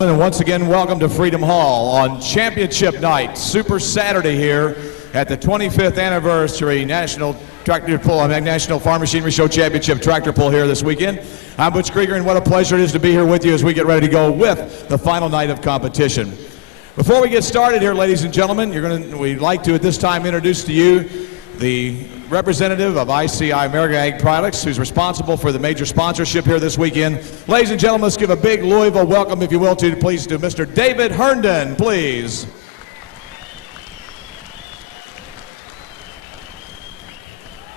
And once again, welcome to Freedom Hall on Championship Night, Super Saturday here at the 25th Anniversary National Tractor Pull, National Farm Machinery Show Championship Tractor Pull here this weekend. I'm Butch Krieger, and what a pleasure it is to be here with you as we get ready to go with the final night of competition. Before we get started here, ladies and gentlemen, we'd like to at this time introduce to you the representative of ICI America Ag Products, who's responsible for the major sponsorship here this weekend. Ladies and gentlemen, let's give a big Louisville welcome, if you will, to Mr. David Herndon, please.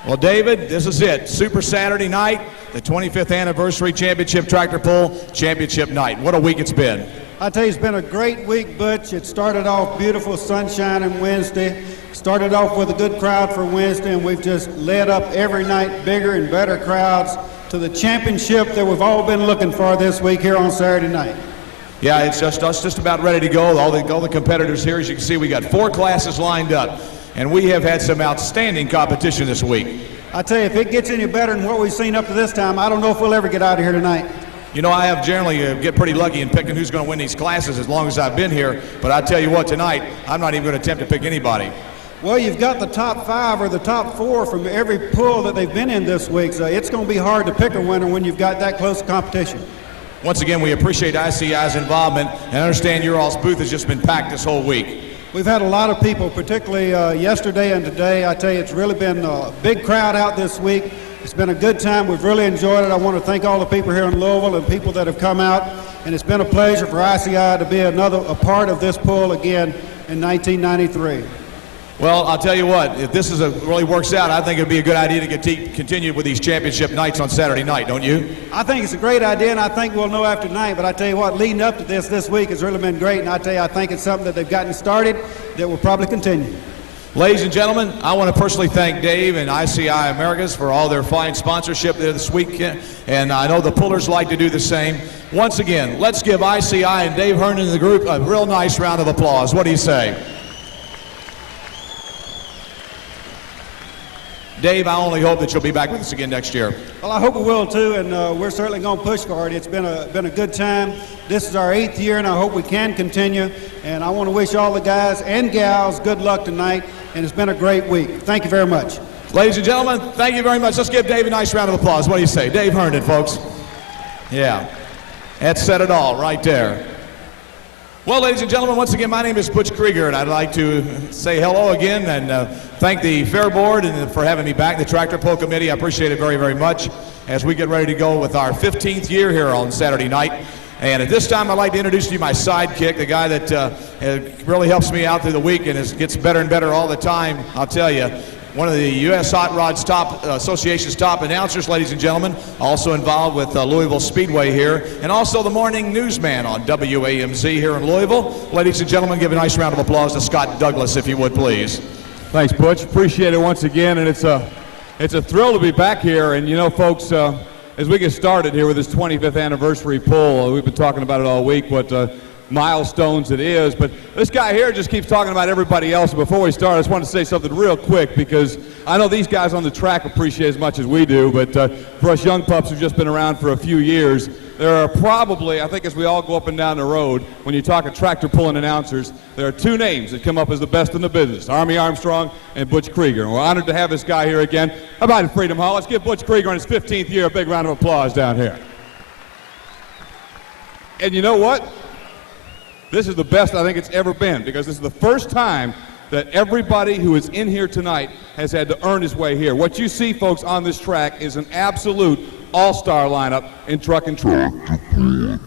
Well, David, this is it. Super Saturday night, the 25th Anniversary Championship Tractor Pull Championship Night. What a week it's been. I tell you, it's been a great week, Butch. It started off beautiful, sunshine on Wednesday. Started off with a good crowd for Wednesday, and we've just led up every night bigger and better crowds to the championship that we've all been looking for this week here on Saturday night. Yeah, it's just us just about ready to go. All the competitors here, as you can see, we got 4 classes lined up, and we have had some outstanding competition this week. I tell you, if it gets any better than what we've seen up to this time, I don't know if we'll ever get out of here tonight. You know, I have generally get pretty lucky in picking who's going to win these classes as long as I've been here, but I tell you what, tonight, I'm not even going to attempt to pick anybody. Well, you've got the top 5 or the top 4 from every pull that they've been in this week, so it's going to be hard to pick a winner when you've got that close competition. Once again, we appreciate ICI's involvement, and understand your all's booth has just been packed this whole week. We've had a lot of people, particularly yesterday and today. I tell you, it's really been a big crowd out this week. It's been a good time. We've really enjoyed it. I want to thank all the people here in Louisville and people that have come out, and it's been a pleasure for ICI to be a part of this pull again in 1993. Well, I'll tell you what, if this really works out, I think it would be a good idea to continue with these championship nights on Saturday night, don't you? I think it's a great idea, and I think we'll know after tonight, but I tell you what, leading up to this week has really been great, and I tell you, I think it's something that they've gotten started that will probably continue. Ladies and gentlemen, I want to personally thank Dave and ICI Americas for all their fine sponsorship there this week, and I know the pullers like to do the same. Once again, let's give ICI and Dave Herndon and the group a real nice round of applause. What do you say? Dave, I only hope that you'll be back with us again next year. Well, I hope we will too, and we're certainly going to push for it. It's been a good time. This is our 8th year, and I hope we can continue. And I want to wish all the guys and gals good luck tonight, and it's been a great week. Thank you very much. Ladies and gentlemen, thank you very much. Let's give Dave a nice round of applause. What do you say? Dave Herndon, folks. Yeah, that said it all right there. Well, ladies and gentlemen, once again, my name is Butch Krieger, and I'd like to say hello again and thank the Fair Board for having me back, the Tractor Pull Committee. I appreciate it very, very much as we get ready to go with our 15th year here on Saturday night. And at this time, I'd like to introduce to you my sidekick, the guy that really helps me out through the week and gets better and better all the time, I'll tell you. One of the U.S. Hot Rods Association's top announcers, ladies and gentlemen, also involved with Louisville Speedway here, and also the morning newsman on WAMZ here in Louisville. Ladies and gentlemen, give a nice round of applause to Scott Douglas, if you would, please. Thanks, Butch. Appreciate it once again, and it's a thrill to be back here. And you know, folks, as we get started here with this 25th anniversary pull, we've been talking about it all week, what milestones it is, but this guy here just keeps talking about everybody else. And before we start, I just want to say something real quick, because I know these guys on the track appreciate as much as we do, but for us young pups who've just been around for a few years, there are probably, I think as we all go up and down the road, when you talk of tractor pulling announcers, there are 2 names that come up as the best in the business, Army Armstrong and Butch Krieger. And we're honored to have this guy here again. How about at Freedom Hall? Let's give Butch Krieger on his 15th year a big round of applause down here. And you know what? This is the best I think it's ever been, because this is the first time that everybody who is in here tonight has had to earn his way here. What you see, folks, on this track is an absolute all-star lineup in truck and tractor.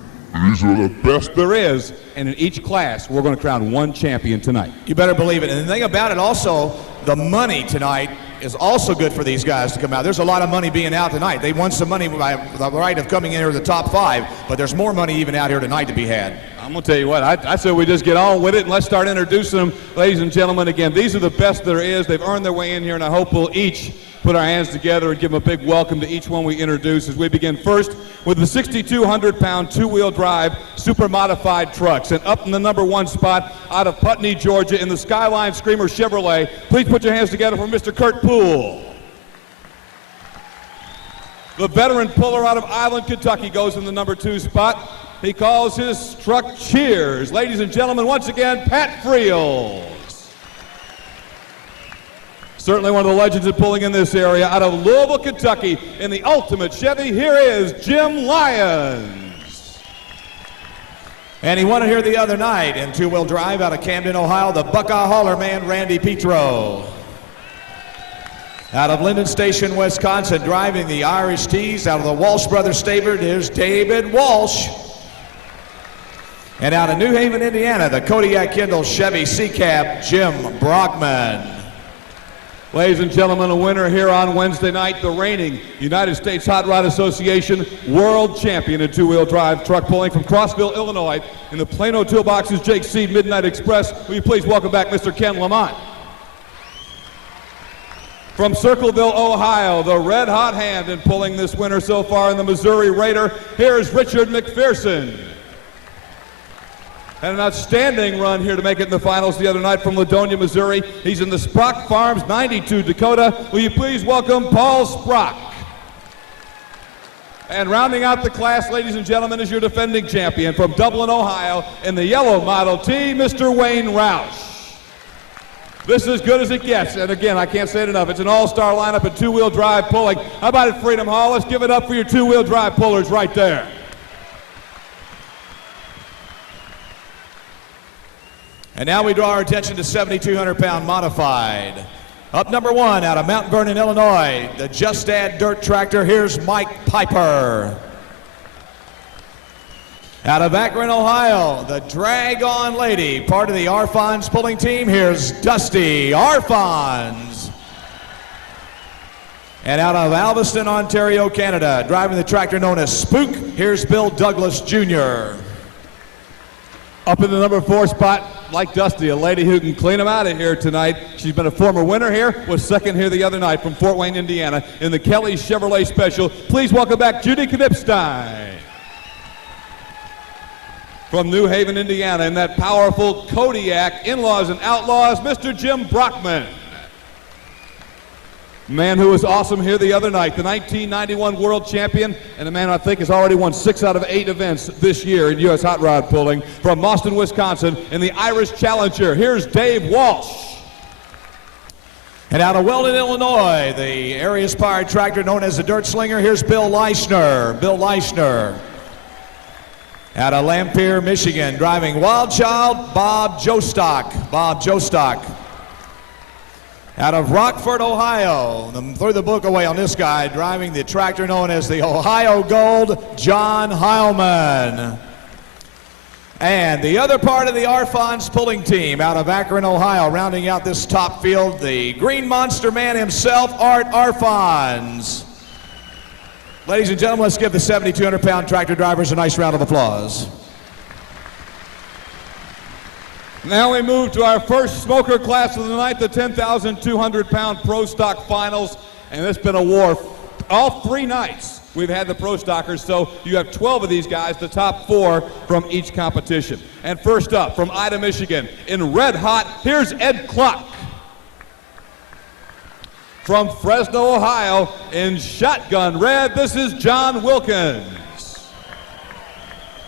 These are the best there is, and in each class, we're going to crown 1 champion tonight. You better believe it. And the thing about it also, the money tonight is also good for these guys to come out. There's a lot of money being out tonight. They won some money by the right of coming in here to the top 5, but there's more money even out here tonight to be had. I'm going to tell you what, I said we just get on with it and let's start introducing them. Ladies and gentlemen, again, these are the best there is. They've earned their way in here, and I hope we'll each put our hands together and give them a big welcome to each one we introduce as we begin first with the 6,200-pound 2-wheel drive super modified trucks. And up in the number 1 spot out of Putney, Georgia, in the Skyline Screamer Chevrolet, please put your hands together for Mr. Kurt Poole. The veteran puller out of Island, Kentucky goes in the number 2 spot. He calls his truck Cheers. Ladies and gentlemen, once again, Pat Friels. Certainly one of the legends of pulling in this area. Out of Louisville, Kentucky, in the ultimate Chevy, here is Jim Lyons. And he won it here the other night in two-wheel drive out of Camden, Ohio, the Buckeye Hauler man, Randy Petro. Out of Linden Station, Wisconsin, driving the Irish Tees, out of the Walsh Brothers stable, here's David Walsh. And out of New Haven, Indiana, the Kodiak Kindle Chevy C-Cab, Jim Brockman. Ladies and gentlemen, a winner here on Wednesday night, the reigning United States Hot Rod Association World Champion in two-wheel drive truck pulling from Crossville, Illinois, in the Plano Toolbox's Jake Seed Midnight Express. Will you please welcome back Mr. Ken Lamont. From Circleville, Ohio, the red hot hand in pulling this winner so far in the Missouri Raider, here's Richard McPherson. And an outstanding run here to make it in the finals the other night from Ladonia, Missouri. He's in the Sprock Farms 92 Dakota. Will you please welcome Paul Sprock. And rounding out the class, ladies and gentlemen, is your defending champion from Dublin, Ohio, in the yellow Model T, Mr. Wayne Roush. This is as good as it gets, and again, I can't say it enough. It's an all-star lineup in two-wheel drive pulling. How about it, Freedom Hall? Let's give it up for your two-wheel drive pullers right there. And now we draw our attention to 7,200-pound modified. Up number one, out of Mount Vernon, Illinois, the Just Add Dirt Tractor, here's Mike Piper. Out of Akron, Ohio, the Drag On Lady, part of the Arfons pulling team, here's Dusty Arfons. And out of Alveston, Ontario, Canada, driving the tractor known as Spook, here's Bill Douglas Jr. Up in the number 4 spot, like Dusty, a lady who can clean them out of here tonight. She's been a former winner here, was second here the other night from Fort Wayne, Indiana, in the Kelly Chevrolet Special. Please welcome back Judy Knipstein. From New Haven, Indiana, in that powerful Kodiak In-Laws and Outlaws, Mr. Jim Brockman. Man who was awesome here the other night, the 1991 world champion, and a man I think has already won 6 out of 8 events this year in U.S. Hot Rod pulling. From Boston, Wisconsin, in the Irish Challenger, here's Dave Walsh. And out of Weldon, Illinois, the area-inspired tractor known as the Dirt Slinger, here's Bill Leishner. Bill Leishner. Out of Lampere, Michigan, driving Wild Child, Bob Jostock. Bob Jostock. Out of Rockford, Ohio, threw the book away on this guy, driving the tractor known as the Ohio Gold, John Heilman. And the other part of the Arfons pulling team out of Akron, Ohio, rounding out this top field, the Green Monster man himself, Art Arfons. Ladies and gentlemen, let's give the 7,200-pound tractor drivers a nice round of applause. Now we move to our first smoker class of the night, the 10,200-pound Pro Stock Finals. And it's been a war all 3 nights. We've had the Pro Stockers, so you have 12 of these guys, the top 4 from each competition. And first up, from Ida, Michigan, in red hot, here's Ed Cluck. From Fresno, Ohio, in shotgun red, this is John Wilkins.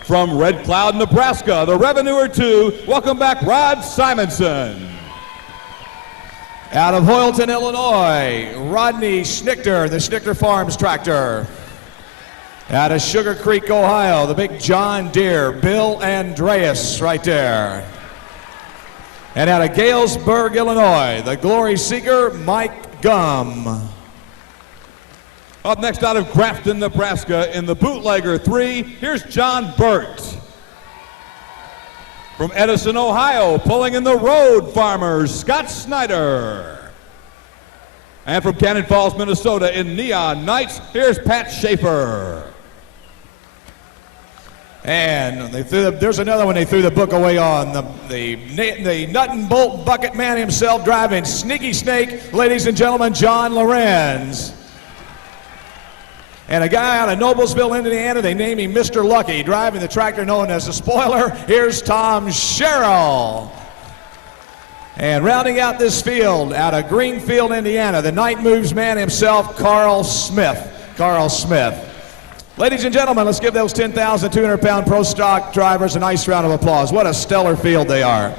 From Red Cloud, Nebraska, the Revenuer 2, welcome back Rod Simonson. Out of Hoyleton, Illinois, Rodney Schnichter, the Schnichter Farms tractor. Out of Sugar Creek, Ohio, the big John Deere, Bill Andreas right there. And out of Galesburg, Illinois, the Glory Seeker, Mike Gum. Up next out of Grafton, Nebraska, in the Bootlegger 3, here's John Burt. From Edison, Ohio, pulling in the Road Farmers, Scott Snyder. And from Cannon Falls, Minnesota, in Neon Knights, here's Pat Schaefer. And there's another one they threw the book away on, the nut and bolt bucket man himself driving Sneaky Snake, ladies and gentlemen, John Lorenz. And a guy out of Noblesville, Indiana, they name him Mr. Lucky, driving the tractor known as the Spoiler. Here's Tom Sherrill. And rounding out this field, out of Greenfield, Indiana, the Night Moves man himself, Carl Smith. Carl Smith. Ladies and gentlemen, let's give those 10,200-pound pro stock drivers a nice round of applause. What a stellar field they are.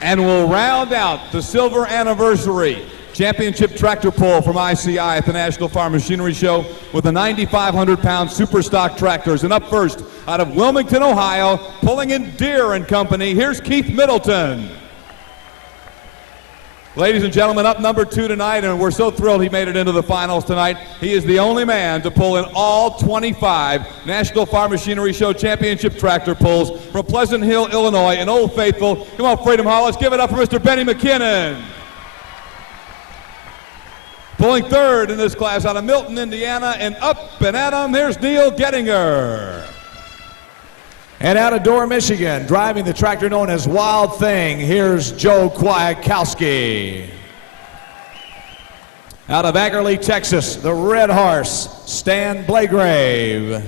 And we'll round out the silver anniversary championship tractor pull from ICI at the National Farm Machinery Show with the 9,500-pound super stock tractors. And up first, out of Wilmington, Ohio, pulling in Deere and Company, here's Keith Middleton. Ladies and gentlemen, up number 2 tonight, and we're so thrilled he made it into the finals tonight. He is the only man to pull in all 25 National Farm Machinery Show championship tractor pulls from Pleasant Hill, Illinois, an Old Faithful. Come on, Freedom Hall, let's give it up for Mr. Benny McKinnon. Pulling third in this class out of Milton, Indiana, and up and at him, here's Neil Gettinger. And out of Dorr, Michigan, driving the tractor known as Wild Thing, here's Joe Kwiatkowski. Out of Ackerley, Texas, the Red Horse, Stan Blagrave.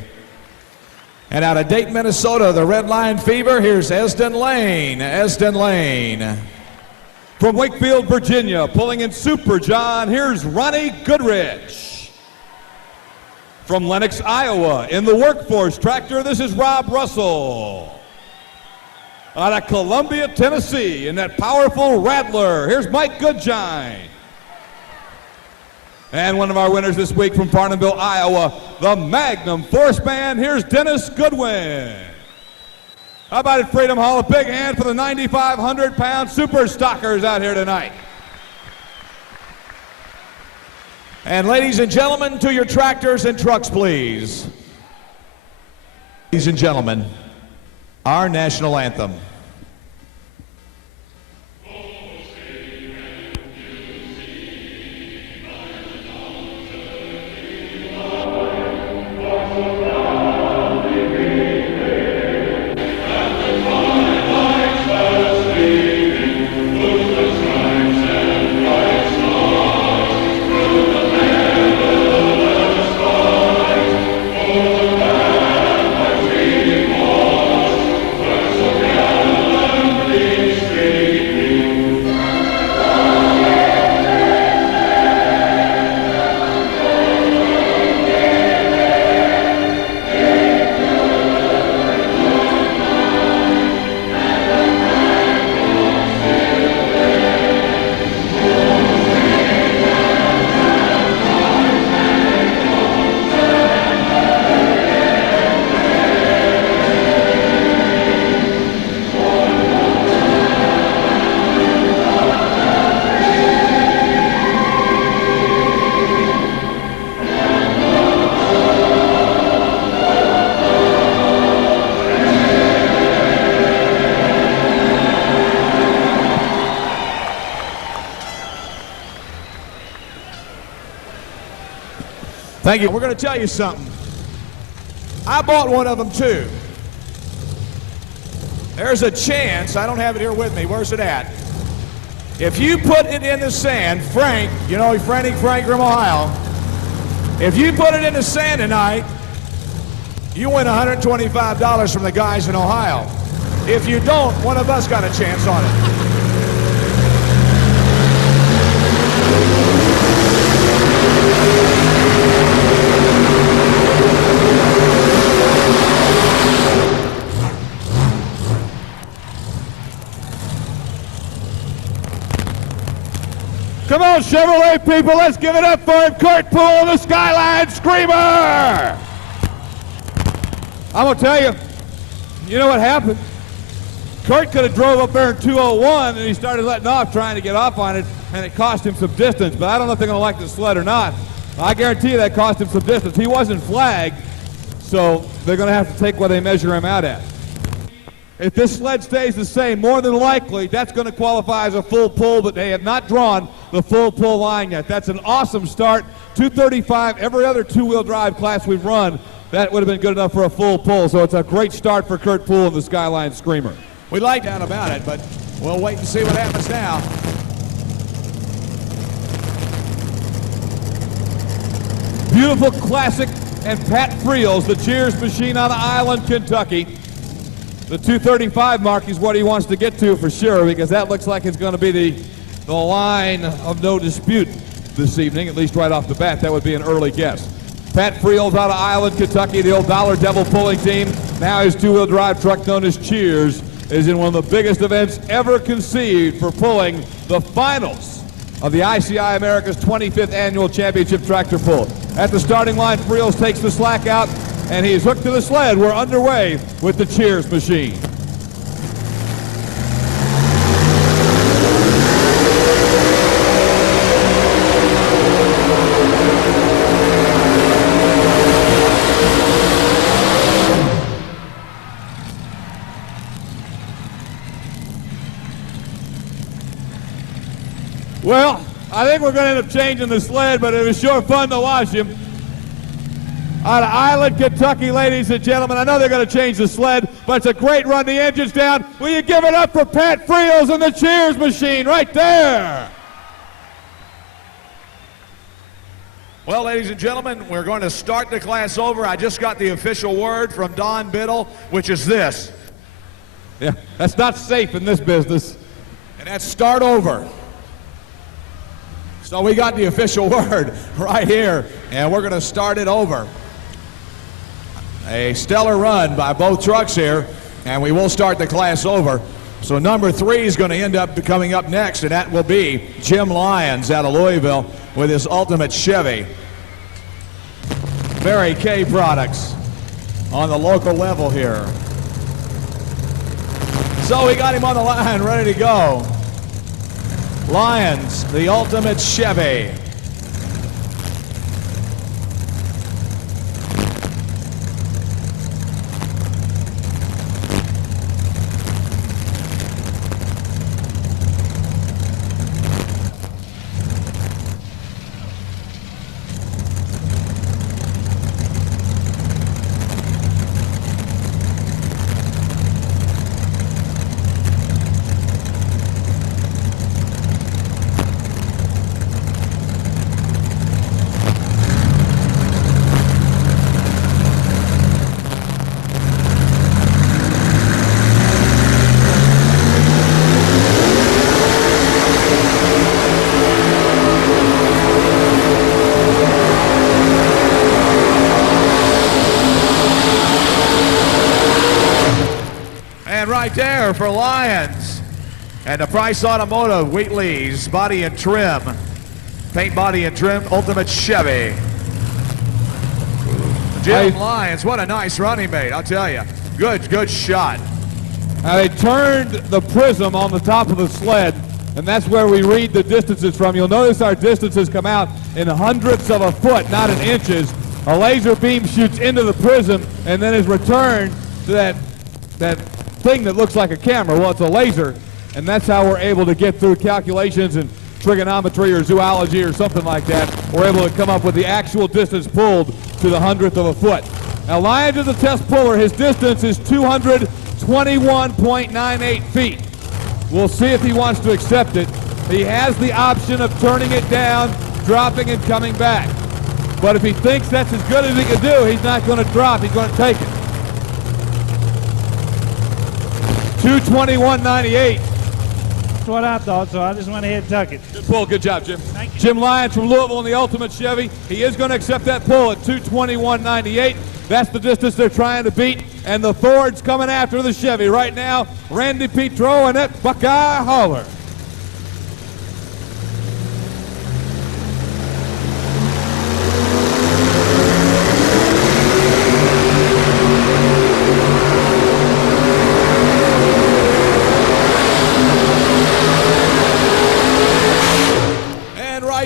And out of Dayton, Minnesota, the Red Line Fever, here's Esden Lane. Esden Lane. From Wakefield, Virginia, pulling in Super John, here's Ronnie Goodrich. From Lenox, Iowa, in the Workforce tractor, this is Rob Russell. Out of Columbia, Tennessee, in that powerful Rattler, here's Mike Goodgine. And one of our winners this week from Farnhamville, Iowa, the Magnum Force Band, here's Dennis Goodwin. How about it, Freedom Hall? A big hand for the 9,500-pound super stockers out here tonight. And ladies and gentlemen, to your tractors and trucks, please. Ladies and gentlemen, our national anthem. Thank you. We're going to tell you something. I bought one of them too. There's a chance, I don't have it here with me, where's it at? If you put it in the sand, Frank, you know Frank from Ohio, if you put it in the sand tonight, you win $125 from the guys in Ohio. If you don't, one of us got a chance on it. Come on, Chevrolet people, let's give it up for him, Kurt Poole, the Skyline Screamer! I'm going to tell you, you know what happened? Kurt could have drove up there in 201 and he started letting off trying to get off on it, and it cost him some distance, but I don't know if they're going to like the sled or not. I guarantee you that cost him some distance. He wasn't flagged, so they're going to have to take what they measure him out at. If this sled stays the same, more than likely, that's going to qualify as a full pull, but they have not drawn the full pull line yet. That's an awesome start. 235, every other two-wheel drive class we've run, that would have been good enough for a full pull. So it's a great start for Kurt Poole and the Skyline Screamer. We like that about it, but we'll wait and see what happens now. Beautiful classic and Pat Friels, the Cheers machine out of Island, Kentucky. The 235 mark is what he wants to get to for sure, because that looks like it's going to be the line of no dispute this evening, at least right off the bat. That would be an early guess. Pat Friels out of Island, Kentucky, the old Dollar Devil pulling team. Now his two-wheel drive truck known as Cheers is in one of the biggest events ever conceived for pulling the finals of the ICI America's 25th Annual Championship Tractor Pull. At the starting line, Friels takes the slack out, and he's hooked to the sled. We're underway with the Cheers machine. Well, I think we're going to end up changing the sled, but it was sure fun to watch him. Out of Island, Kentucky, ladies and gentlemen. I know they're going to change the sled, but it's a great run. The engine's down. Will you give it up for Pat Friels and the Cheers machine right there? Well, ladies and gentlemen, we're going to start the class over. I just got the official word from Don Biddle, which is this. Yeah, that's not safe in this business. And that's start over. So we got the official word right here, and we're going to start it over. A stellar run by both trucks here, and we will start the class over. So number 3 is going to end up coming up next, and that will be Jim Lyons out of Louisville with his Ultimate Chevy. Mary Kay products on the local level here. So we got him on the line, ready to go. Lyons, the Ultimate Chevy. Right there for Lyons. And the Price Automotive, Wheatley's Body and Trim. Paint, Body and Trim, Ultimate Chevy. Jim Lyons, what a nice run he made, I'll tell you. Good shot. Now they turned the prism on the top of the sled, and that's where we read the distances from. You'll notice our distances come out in hundredths of a foot, not in inches. A laser beam shoots into the prism and then is returned to that thing that looks like a camera. Well, it's a laser, and that's how we're able to get through calculations and trigonometry or zoology or something like that. We're able to come up with the actual distance pulled to the hundredth of a foot. Now, Lyons is a test puller. His distance is 221.98 feet. We'll see if he wants to accept it. He has the option of turning it down, dropping, and coming back. But if he thinks that's as good as he can do, he's not going to drop. He's going to take it. 221.98. That's what I thought, so I just went ahead and took it. Good pull. Good job, Jim. Thank you. Jim Lyons from Louisville in the Ultimate Chevy. He is going to accept that pull at 221.98. That's the distance they're trying to beat. And the Ford's coming after the Chevy right now. Randy Petro and that Buckeye hauler.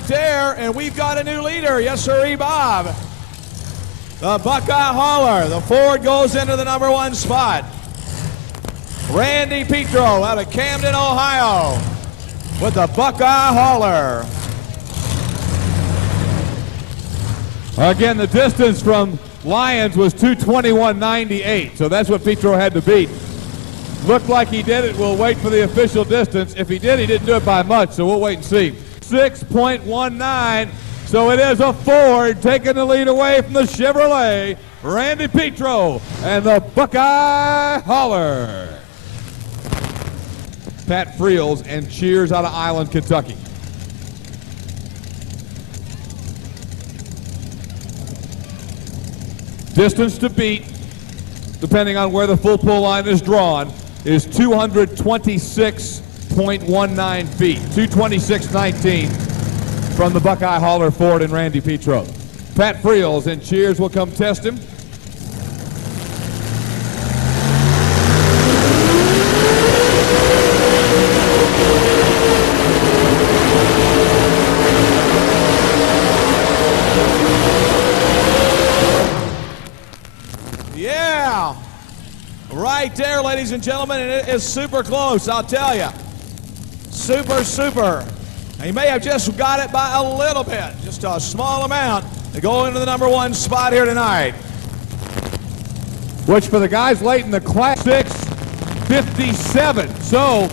There, and we've got a new leader. Yes, sir, Bob. The Buckeye hauler. The Ford goes into the number 1 spot. Randy Petro out of Camden, Ohio, with the Buckeye hauler. Again, the distance from Lyons was 221.98, so that's what Petro had to beat. Looked like he did it. We'll wait for the official distance. If he did, he didn't do it by much, so we'll wait and see. 6.19. So it is a Ford taking the lead away from the Chevrolet. Randy Petro and the Buckeye hauler. Pat Friels and Cheers out of Island, Kentucky. Distance to beat, depending on where the full pull line is drawn, is 226.19 feet. 226.19 from the Buckeye hauler Ford and Randy Petro. Pat Friels and Cheers will come test him. Yeah, right there, ladies and gentlemen, and it is super close, I'll tell you. Super, super. He may have just got it by a little bit, just a small amount, to go into the #1 spot here tonight. Which for the guys late in the class, 6:57. So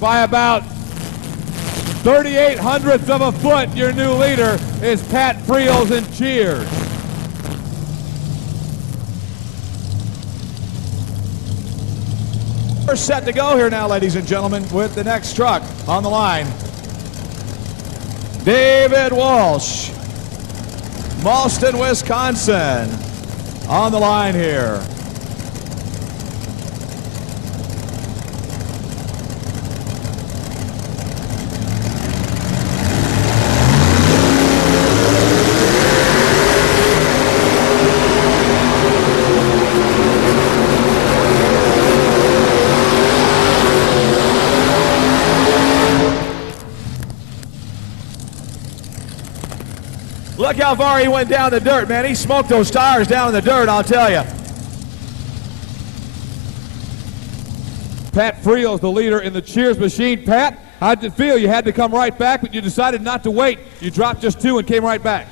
by about 3/800ths of a foot, your new leader is Pat Friels and Cheers. We're set to go here now, ladies and gentlemen, with the next truck on the line. David Walsh, Malston, Wisconsin, on the line here. Look how far he went down the dirt, man. He smoked those tires down in the dirt, I'll tell you. Pat Friels, the leader in the Cheers machine. Pat, how'd it feel? You had to come right back, but you decided not to wait. You dropped just 2 and came right back.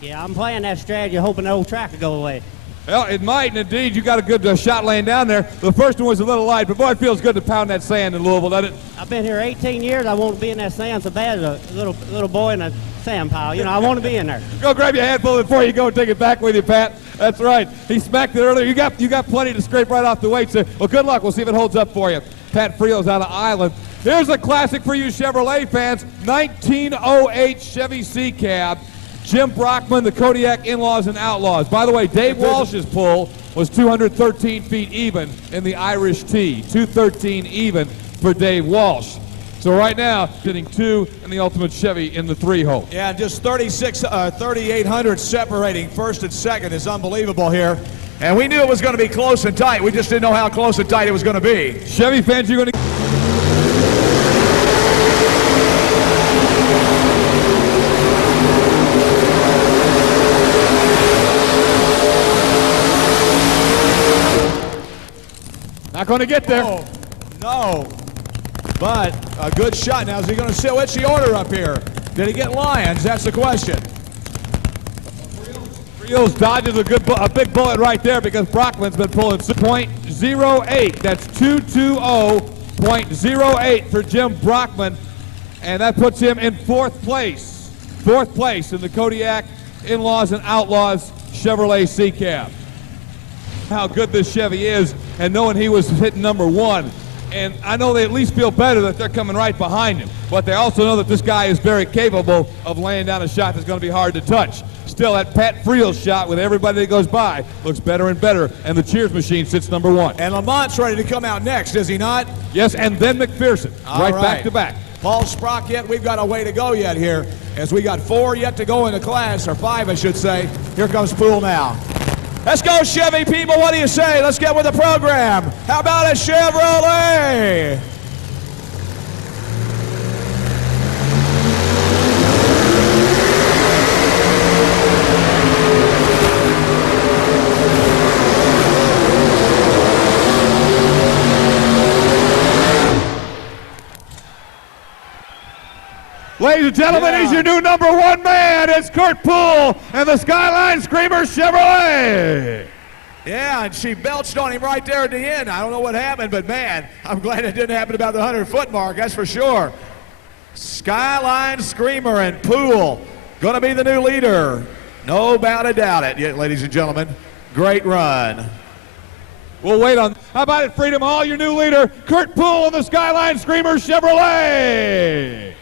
Yeah, I'm playing that strategy, hoping the old track will go away. Well, it might, and indeed, you got a good shot laying down there. The first one was a little light, but boy, it feels good to pound that sand in Louisville, doesn't it? I've been here 18 years. I want to be in that sand so bad as a little boy in a sand pile. You know, I want to be in there. Go grab your handful before you go and take it back with you, Pat. That's right. He smacked it earlier. You got plenty to scrape right off the weights there. Well, good luck. We'll see if it holds up for you. Pat Friels out of Island. Here's a classic for you Chevrolet fans. 1908 Chevy C-Cab. Jim Brockman, the Kodiak In-Laws and Outlaws. By the way, Dave Walsh's pull was 213 feet even in the Irish T. 213 even for Dave Walsh. So right now, sitting 2 in the Ultimate Chevy in the 3-hole. Yeah, just 3,800 separating first and second is unbelievable here. And we knew it was going to be close and tight. We just didn't know how close and tight it was going to be. Chevy fans, you're going to... Not going to get there. Oh, no. But a good shot. Now, is he going to sit? What's the order up here? Did he get Lions? That's the question. Friels dodges a big bullet right there because Brockman's been pulling 0.08. That's 220.08 for Jim Brockman. And that puts him in 4th place. 4th place in the Kodiak In-Laws and Outlaws Chevrolet C-Cab. How good this Chevy is, and knowing he was hitting #1. And I know they at least feel better that they're coming right behind him. But they also know that this guy is very capable of laying down a shot that's going to be hard to touch. Still, that Pat Friels shot with everybody that goes by looks better and better, and the Cheers machine sits #1. And Lamont's ready to come out next, is he not? Yes, and then McPherson, right back to back. Paul Sprocket, we've got a way to go yet here, as we got 4 yet to go in the class, or 5, I should say. Here comes Poole now. Let's go, Chevy people. What do you say? Let's get with the program. How about a Chevrolet? Ladies and gentlemen, he's your new #1 man. It's Kurt Poole and the Skyline Screamer Chevrolet. Yeah, and she belched on him right there at the end. I don't know what happened, but man, I'm glad it didn't happen about the 100-foot mark, that's for sure. Skyline Screamer and Poole going to be the new leader. No about it, yeah, ladies and gentlemen. Great run. We'll wait on. How about it, Freedom Hall, your new leader, Kurt Poole and the Skyline Screamer Chevrolet.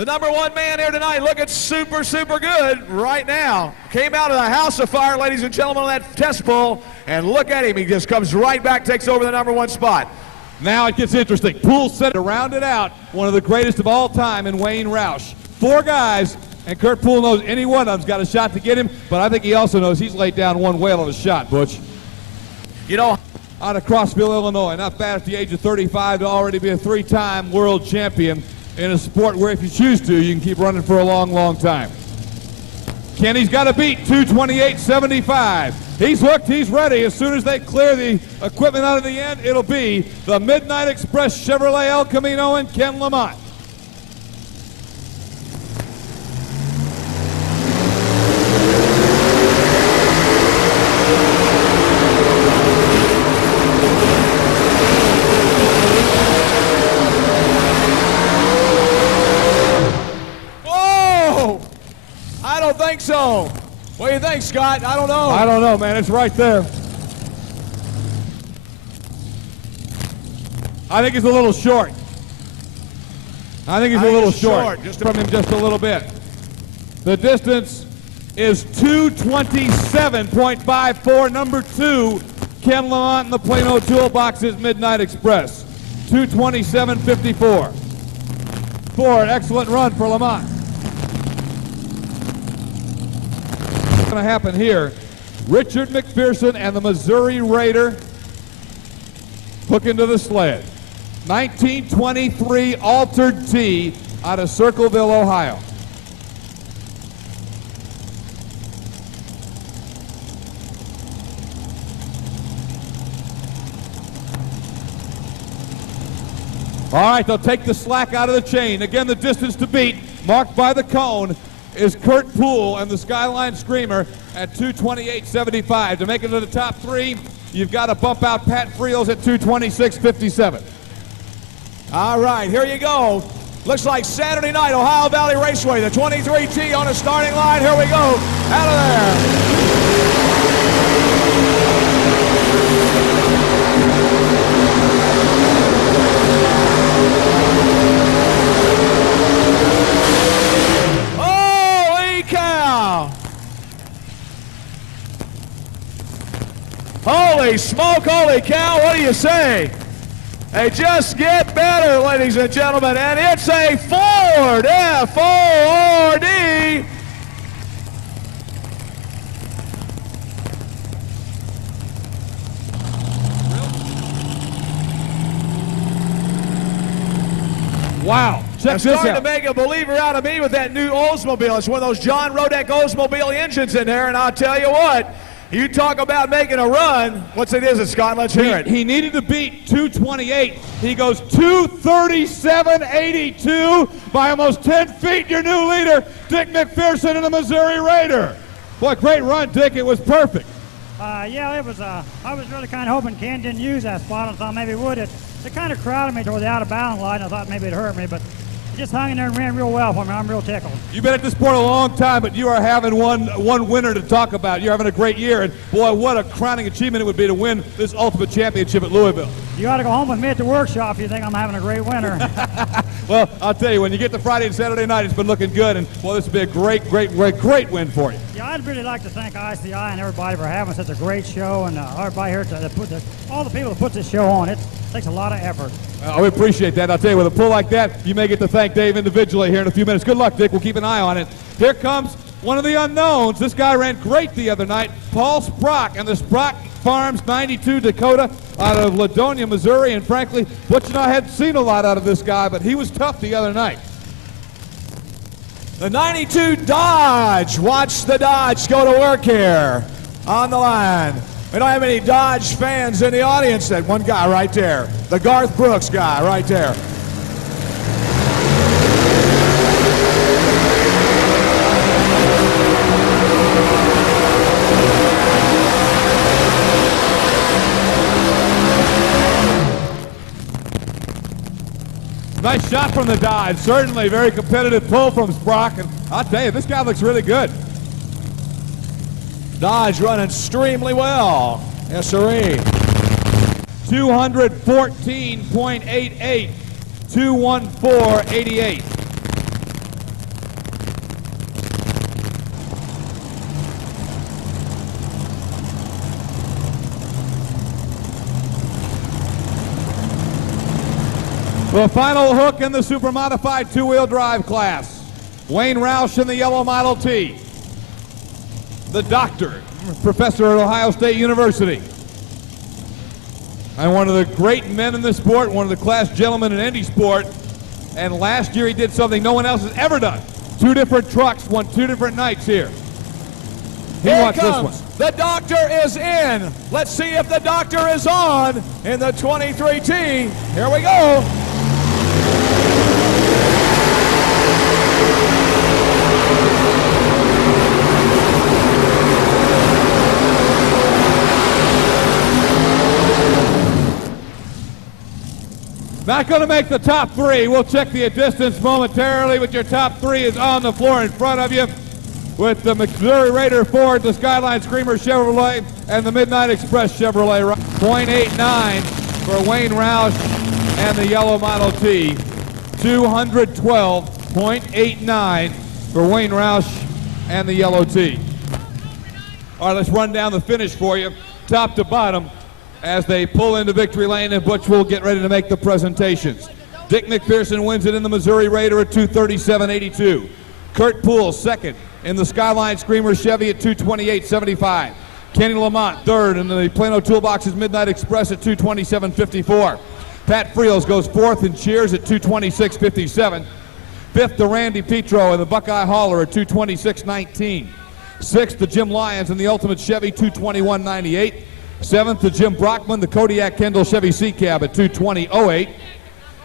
The number one man here tonight looking super, super good right now. Came out of the house of fire, ladies and gentlemen, on that test pull, and look at him. He just comes right back, takes over the number one spot. Now it gets interesting. Poole set to round it out. One of the greatest of all time in Wayne Roush. 4 guys, and Kurt Poole knows any one of them's got a shot to get him, but I think he also knows he's laid down one whale of a shot, Butch. You know, out of Crossville, Illinois, not bad at the age of 35 to already be a 3-time world champion in a sport where if you choose to, you can keep running for a long, long time. Kenny's got to beat 228.75. He's hooked, he's ready. As soon as they clear the equipment out of the end, it'll be the Midnight Express Chevrolet El Camino and Ken Lamont. I don't think so. What do you think, Scott? I don't know. I don't know, man. It's right there. I think he's a little short. I think he's a little short. Just from him just a little bit. The distance is 227.54. Number 2, Ken Lamont in the Plano Toolbox's Midnight Express. 227.54. For an excellent run for Lamont. What's going to happen here? Richard McPherson and the Missouri Raider hook into the sled. 1923 Altered T out of Circleville, Ohio. All right, they'll take the slack out of the chain. Again, the distance to beat, marked by the cone, is Kurt Poole and the Skyline Screamer at 228.75. To make it to the top 3, you've got to bump out Pat Friels at 226.57. All right, here you go. Looks like Saturday night, Ohio Valley Raceway, the 23T on the starting line. Here we go, out of there. Holy smoke, holy cow, what do you say? They just get better, ladies and gentlemen, and it's a Ford F-O-R-D. Wow, check this out. Starting to make a believer out of me with that new Oldsmobile. It's one of those John Rodek Oldsmobile engines in there, and I'll tell you what, you talk about making a run. What's it, is it, Scott? Let's hear it. He needed to beat 228. He goes 237.82 by almost 10 feet. Your new leader, Dick McPherson and the Missouri Raider. Boy, great run, Dick. It was perfect. Yeah, it was. I was really kind of hoping Ken didn't use that spot. I thought maybe it would. It kind of crowded me toward the out-of-bounds line. I thought maybe it hurt me, but it just hung in there and ran real well for me. I'm real tickled. You've been at this sport a long time, but you are having one winner to talk about. You're having a great year, and boy, what a crowning achievement it would be to win this ultimate championship at Louisville. You ought to go home with me at the workshop if you think I'm having a great winter. Well, I'll tell you, when you get to Friday and Saturday night, it's been looking good, and well, this will be a great win for you. Yeah, I'd really like to thank ICI and everybody for having such a great show, and everybody here all the people that put this show on. It takes a lot of effort. We appreciate that. I'll tell you, with a pull like that, you may get to thank Dave individually here in a few minutes. Good luck, Dick. We'll keep an eye on it. Here comes one of the unknowns. This guy ran great the other night, Paul Sprock, and the Sprock Farms 92 Dakota out of Ladonia, Missouri. And frankly, Butch and I hadn't seen a lot out of this guy, but he was tough the other night. The 92 Dodge. Watch the Dodge go to work here on the line. We don't have any Dodge fans in the audience. That one guy right there, the Garth Brooks guy right there. Nice shot from the Dodge. Certainly very competitive pull from Sprock. And I'll tell you, this guy looks really good. Dodge running extremely well. Yes, sirree. 214.88. 214.88. The final hook in the super modified two-wheel drive class. Wayne Roush in the yellow Model T. The doctor, professor at Ohio State University. And one of the great men in the sport, one of the class gentlemen in any sport. And last year he did something no one else has ever done. 2 different trucks, won 2 different nights here. Here comes. The doctor is in. Let's see if the doctor is on in the 23T. Here we go. Not going to make the top 3. We'll check the distance momentarily, but your top 3 is on the floor in front of you with the Missouri Raider Ford, the Skyline Screamer Chevrolet, and the Midnight Express Chevrolet. 0.89 for Wayne Roush and the yellow Model T. 212.89 for Wayne Roush and the yellow T. All right, let's run down the finish for you, top to bottom, as they pull into victory lane, and Butch will get ready to make the presentations. Dick McPherson wins it in the Missouri Raider at 237.82. Kurt Poole second in the Skyline Screamer Chevy at 228.75. Kenny Lamont third in the Plano Toolbox's Midnight Express at 227.54. Pat Friels goes fourth in Cheers at 226.57. Fifth to Randy Petro in the Buckeye Hauler at 226.19. Sixth to Jim Lyons in the Ultimate Chevy, 221.98. Seventh to Jim Brockman, the Kodiak Kendall Chevy C Cab at 220.08.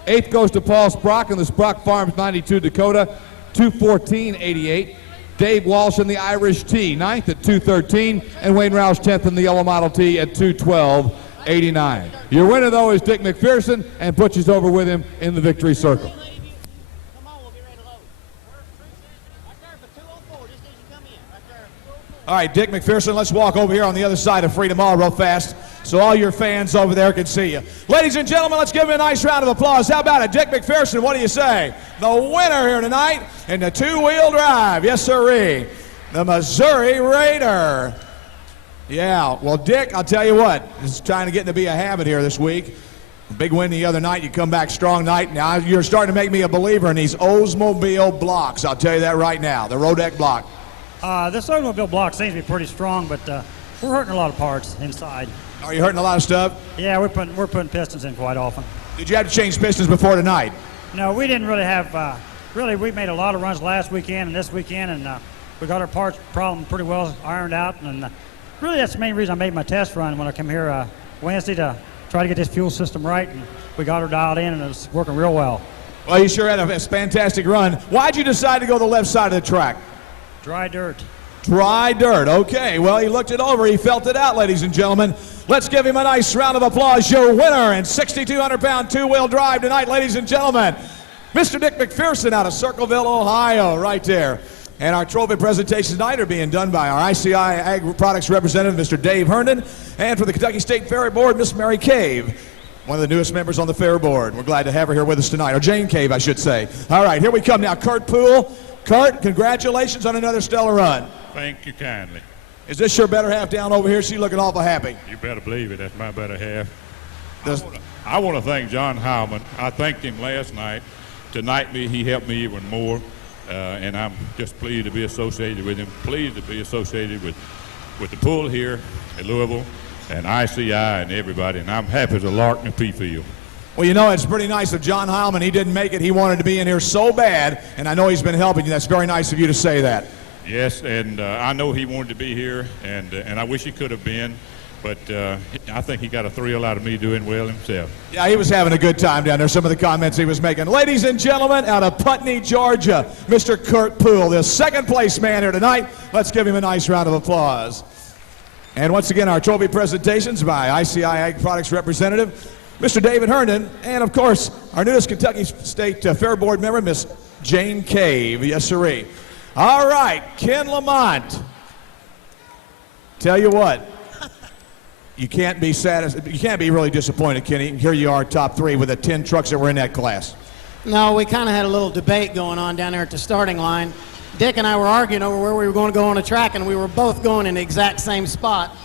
Eighth goes to Paul Sprock in the Sprock Farms 92 Dakota, 214.88. Dave Walsh in the Irish T, ninth at 213, and Wayne Roush 10th in the yellow Model T at 212.89. Your winner, though, is Dick McPherson, and Butch is over with him in the victory circle. All right, Dick McPherson, let's walk over here on the other side of Freedom Hall real fast so all your fans over there can see you. Ladies and gentlemen, let's give him a nice round of applause. How about it? Dick McPherson, what do you say? The winner here tonight in the two-wheel drive. Yes, sirree. The Missouri Raider. Yeah, well, Dick, I'll tell you what, it's trying to get to be a habit here this week. Big win the other night. You come back strong night. Now you're starting to make me a believer in these Oldsmobile blocks. I'll tell you that right now, the Rodeck block. This automobile block seems to be pretty strong, but we're hurting a lot of parts inside. Are you hurting a lot of stuff? Yeah, we're putting pistons in quite often. Did you have to change pistons before tonight? No, we didn't really have. We made a lot of runs last weekend and this weekend, and we got our parts problem pretty well ironed out. And really, that's the main reason I made my test run when I came here Wednesday to try to get this fuel system right. And we got her dialed in, and it's working real well. Well, you sure had a fantastic run. Why'd you decide to go the left side of the track? Dry dirt. Dry dirt, okay. Well, he looked it over. He felt it out, ladies and gentlemen. Let's give him a nice round of applause. Your winner in 6,200-pound two-wheel drive tonight, ladies and gentlemen, Mr. Dick McPherson out of Circleville, Ohio, right there. And our trophy presentations tonight are being done by our ICI Ag Products representative, Mr. Dave Herndon, and for the Kentucky State Fair Board, Miss Mary Cave, one of the newest members on the Fair Board. We're glad to have her here with us tonight, or Jane Cave, I should say. All right, here we come now. Kurt Poole. Kurt, congratulations on another stellar run. Thank you kindly. Is this your better half down over here? She's looking awful happy. You better believe it. That's my better half. I want to thank John Howman. I thanked him last night. Tonight, he helped me even more, and I'm just pleased to be associated with him. Pleased to be associated with the pool here at Louisville and ICI and everybody, and I'm happy as a lark in a pea field. Well, you know, it's pretty nice of John Heilman. He didn't make it. He wanted to be in here so bad, and I know he's been helping you. That's very nice of you to say that. Yes, and I know he wanted to be here, and I wish he could have been, but I think he got a thrill out of me doing well himself. Yeah, he was having a good time down there, some of the comments he was making. Ladies and gentlemen, out of Putney, Georgia, Mr. Kurt Poole, the second place man here tonight. Let's give him a nice round of applause. And once again, our trophy presentations by ICI Ag Products representative, Mr. David Herndon, and of course, our newest Kentucky State Fair Board member, Miss Jane Cave. Yes, sirree. All right, Ken Lamont. Tell you what, you can't be satisfied. You can't be really disappointed, Kenny. Here you are, top three with the 10 trucks that were in that class. No, we kind of had a little debate going on down there at the starting line. Dick and I were arguing over where we were going to go on the track, and we were both going in the exact same spot.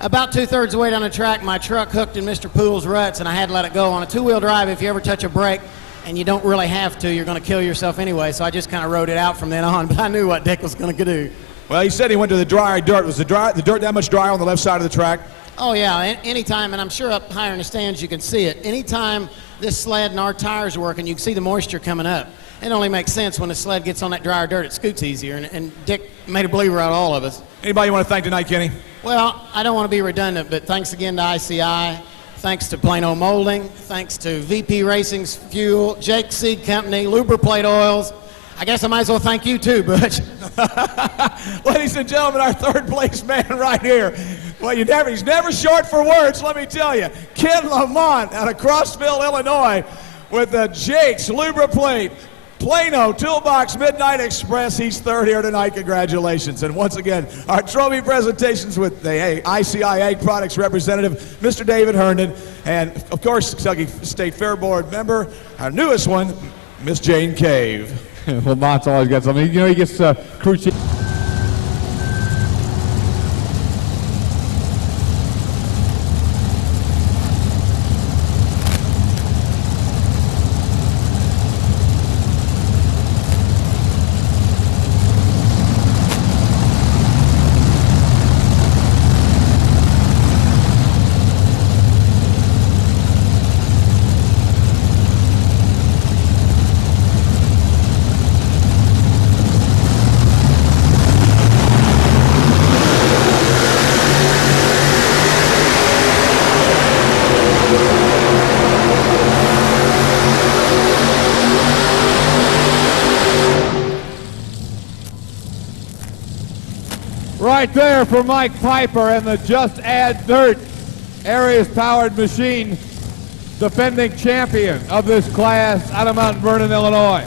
About two-thirds of the way down the track, my truck hooked in Mr. Poole's ruts, and I had to let it go. On a two-wheel drive, if you ever touch a brake, and you don't really have to. You're going to kill yourself anyway, so I just kind of wrote it out from then on, but I knew what Dick was going to do. Well, he said he went to the drier dirt. Was the dirt that much drier on the left side of the track? Oh, yeah, anytime, and I'm sure up higher in the stands you can see it. Anytime this sled and our tires are working, you can see the moisture coming up. It only makes sense when the sled gets on that drier dirt, it scoots easier, and Dick made a believer out of all of us. Anybody you want to thank tonight, Kenny? Well, I don't want to be redundant, but thanks again to ICI, thanks to Plano Molding, thanks to VP Racing's Fuel, Jake Seed Company, Lubriplate Oils. I guess I might as well thank you too, Butch. Ladies and gentlemen, our third place man right here. Well, he's never short for words, let me tell you. Ken Lamont out of Crossville, Illinois with the Jake's Lubriplate Plano Toolbox Midnight Express. He's third here tonight. Congratulations. And once again, our trophy presentations with the ICI Ag Products representative, Mr. David Herndon, and of course, Kentucky State Fair Board member, our newest one, Miss Jane Cave. Lamont's always got something. You know, he gets crew chief. Right there for Mike Piper and the Just Add Dirt Aries powered machine, defending champion of this class out of Mount Vernon, Illinois.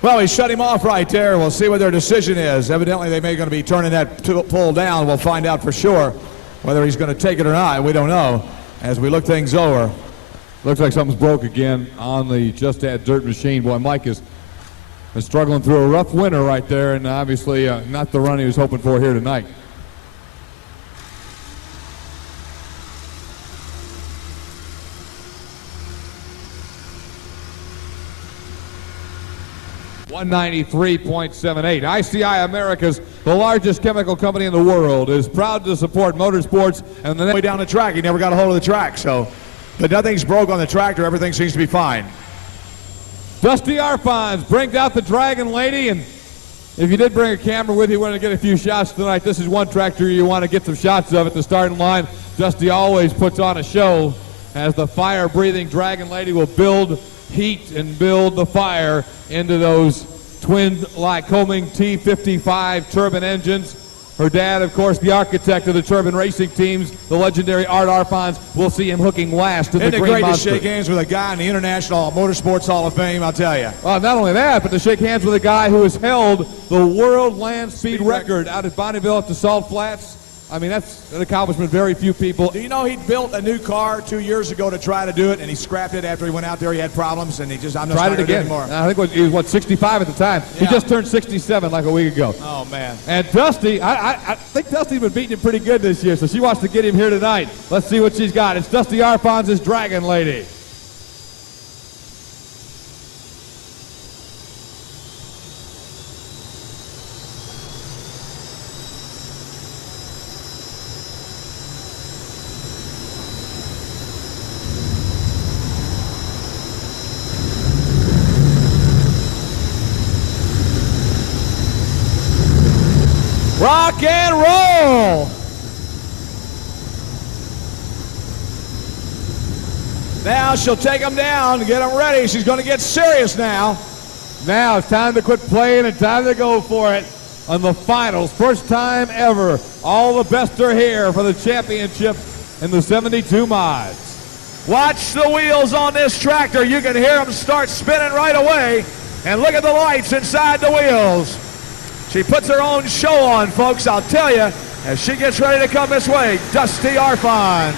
Well, he shut him off right there. We'll see what their decision is. Evidently, they may going to be turning that pull down. We'll find out for sure. Whether he's going to take it or not, we don't know as we look things over. Looks like something's broke again on the Just Add Dirt machine. Boy, Mike is struggling through a rough winter right there, and obviously not the run he was hoping for here tonight. .78. ICI Americas, the largest chemical company in the world, is proud to support motorsports and the way down the track. He never got a hold of the track, so but nothing's broke on the tractor. Everything seems to be fine. Dusty Arfons brings out the Dragon Lady, and if you did bring a camera with you, want to get a few shots tonight, this is one tractor you want to get some shots of at the starting line. Dusty always puts on a show as the fire-breathing Dragon Lady will build heat and build the fire into those twin Lycoming T55 turbine engines. Her dad, of course, the architect of the turbine racing teams, the legendary Art Arfons. We'll see him hooking last in the Green Monster. Isn't it great to shake hands with a guy in the International Motorsports Hall of Fame, I'll tell you. Well, not only that, but to shake hands with a guy who has held the world land speed record out at Bonneville at the Salt Flats. I mean, that's an accomplishment very few people. Do you know he built a new car 2 years ago to try to do it, and he scrapped it after he went out there. He had problems, and he just, I'm not tried it again. Anymore. I think he was, 65 at the time. Yeah. He just turned 67 like a week ago. Oh, man. And Dusty, I think Dusty's been beating him pretty good this year, so she wants to get him here tonight. Let's see what she's got. It's Dusty Arfons' Dragon Lady. Rock and roll. Now she'll take him down, get him ready. She's going to get serious now. Now it's time to quit playing and time to go for it on the finals. First time ever. All the best are here for the championship in the 72 mods. Watch the wheels on this tractor. You can hear them start spinning right away. And look at the lights inside the wheels. She puts her own show on, folks, I'll tell you, as she gets ready to come this way. Dusty Arfons.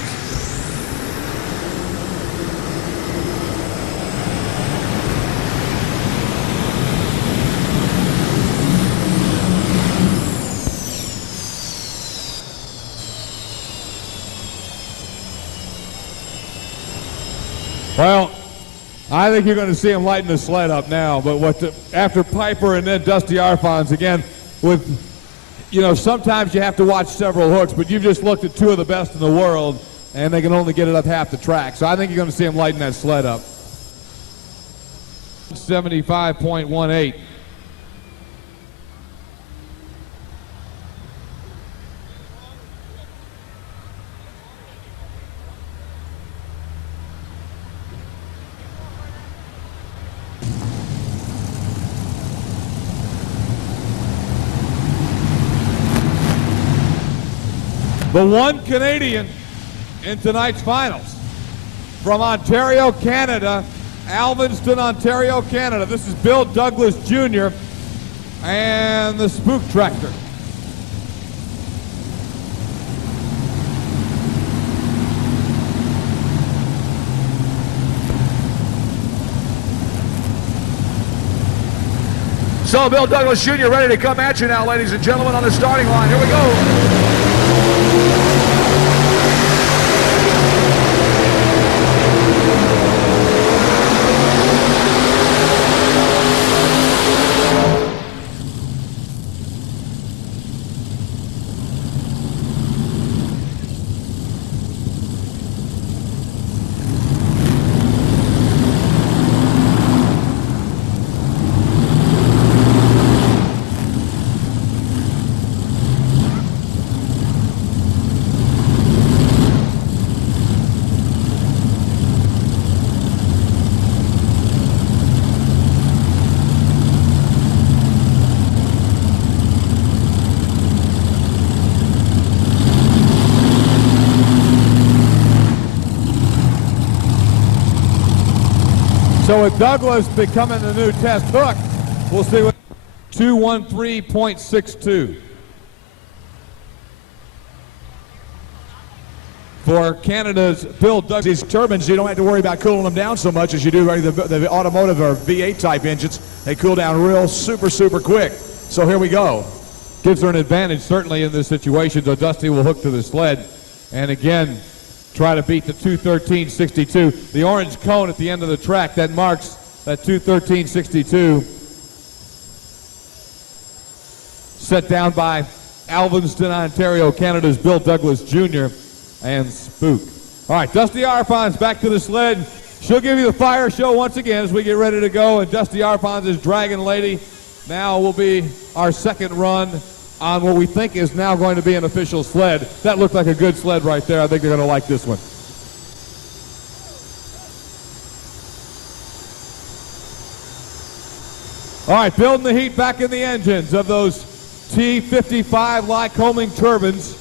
Well, I think you're going to see him lighten the sled up now, but after Piper and then Dusty Arfons, again, with, you know, sometimes you have to watch several hooks, but you've just looked at two of the best in the world, and they can only get it up half the track. So I think you're going to see him lighten that sled up. 75.18. The one Canadian in tonight's finals from Ontario, Canada, Alvinston, Ontario, Canada. This is Bill Douglas Jr. and the Spook Tractor. So Bill Douglas Jr. ready to come at you now, ladies and gentlemen, on the starting line. Here we go. So with Douglas becoming the new test hook, we'll see what 213.62. For Canada's Bill Douglas. These turbines, you don't have to worry about cooling them down so much as you do the automotive or V8 type engines. They cool down real super quick. So here we go. Gives her an advantage certainly in this situation, so Dusty will hook to the sled. And again, try to beat the 213.62. The orange cone at the end of the track, that marks that 213.62. Set down by Alvinston, Ontario, Canada's Bill Douglas Jr. and Spook. All right, Dusty Arfons back to the sled. She'll give you the fire show once again as we get ready to go. And Dusty Arfons' Dragon Lady now will be our second run on what we think is now going to be an official sled. That looked like a good sled right there. I think they're going to like this one. All right, building the heat back in the engines of those T55 Lycoming turbines.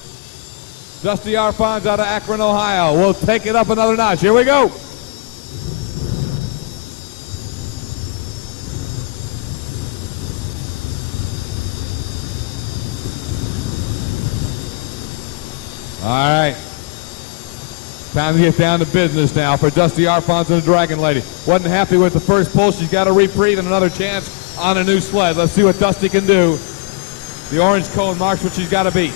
Dusty Arfons out of Akron, Ohio. We'll take it up another notch. Here we go. All right, time to get down to business now for Dusty Arfons and the Dragon Lady. Wasn't happy with the first pull. She's got a reprieve and another chance on a new sled. Let's see what Dusty can do. The orange cone marks what she's got to beat.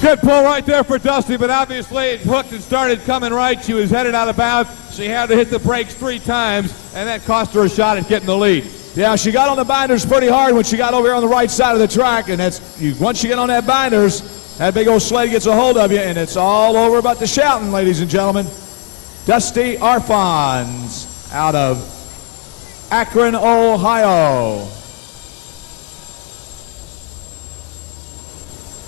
Good pull right there for Dusty, but obviously it hooked and started coming right. She was headed out of bounds. She had to hit the brakes 3 times, and that cost her a shot at getting the lead. Yeah, she got on the binders pretty hard when she got over here on the right side of the track, and once you get on that binders, that big old sled gets a hold of you, and it's all over about the shouting, ladies and gentlemen. Dusty Arfons out of Akron, Ohio.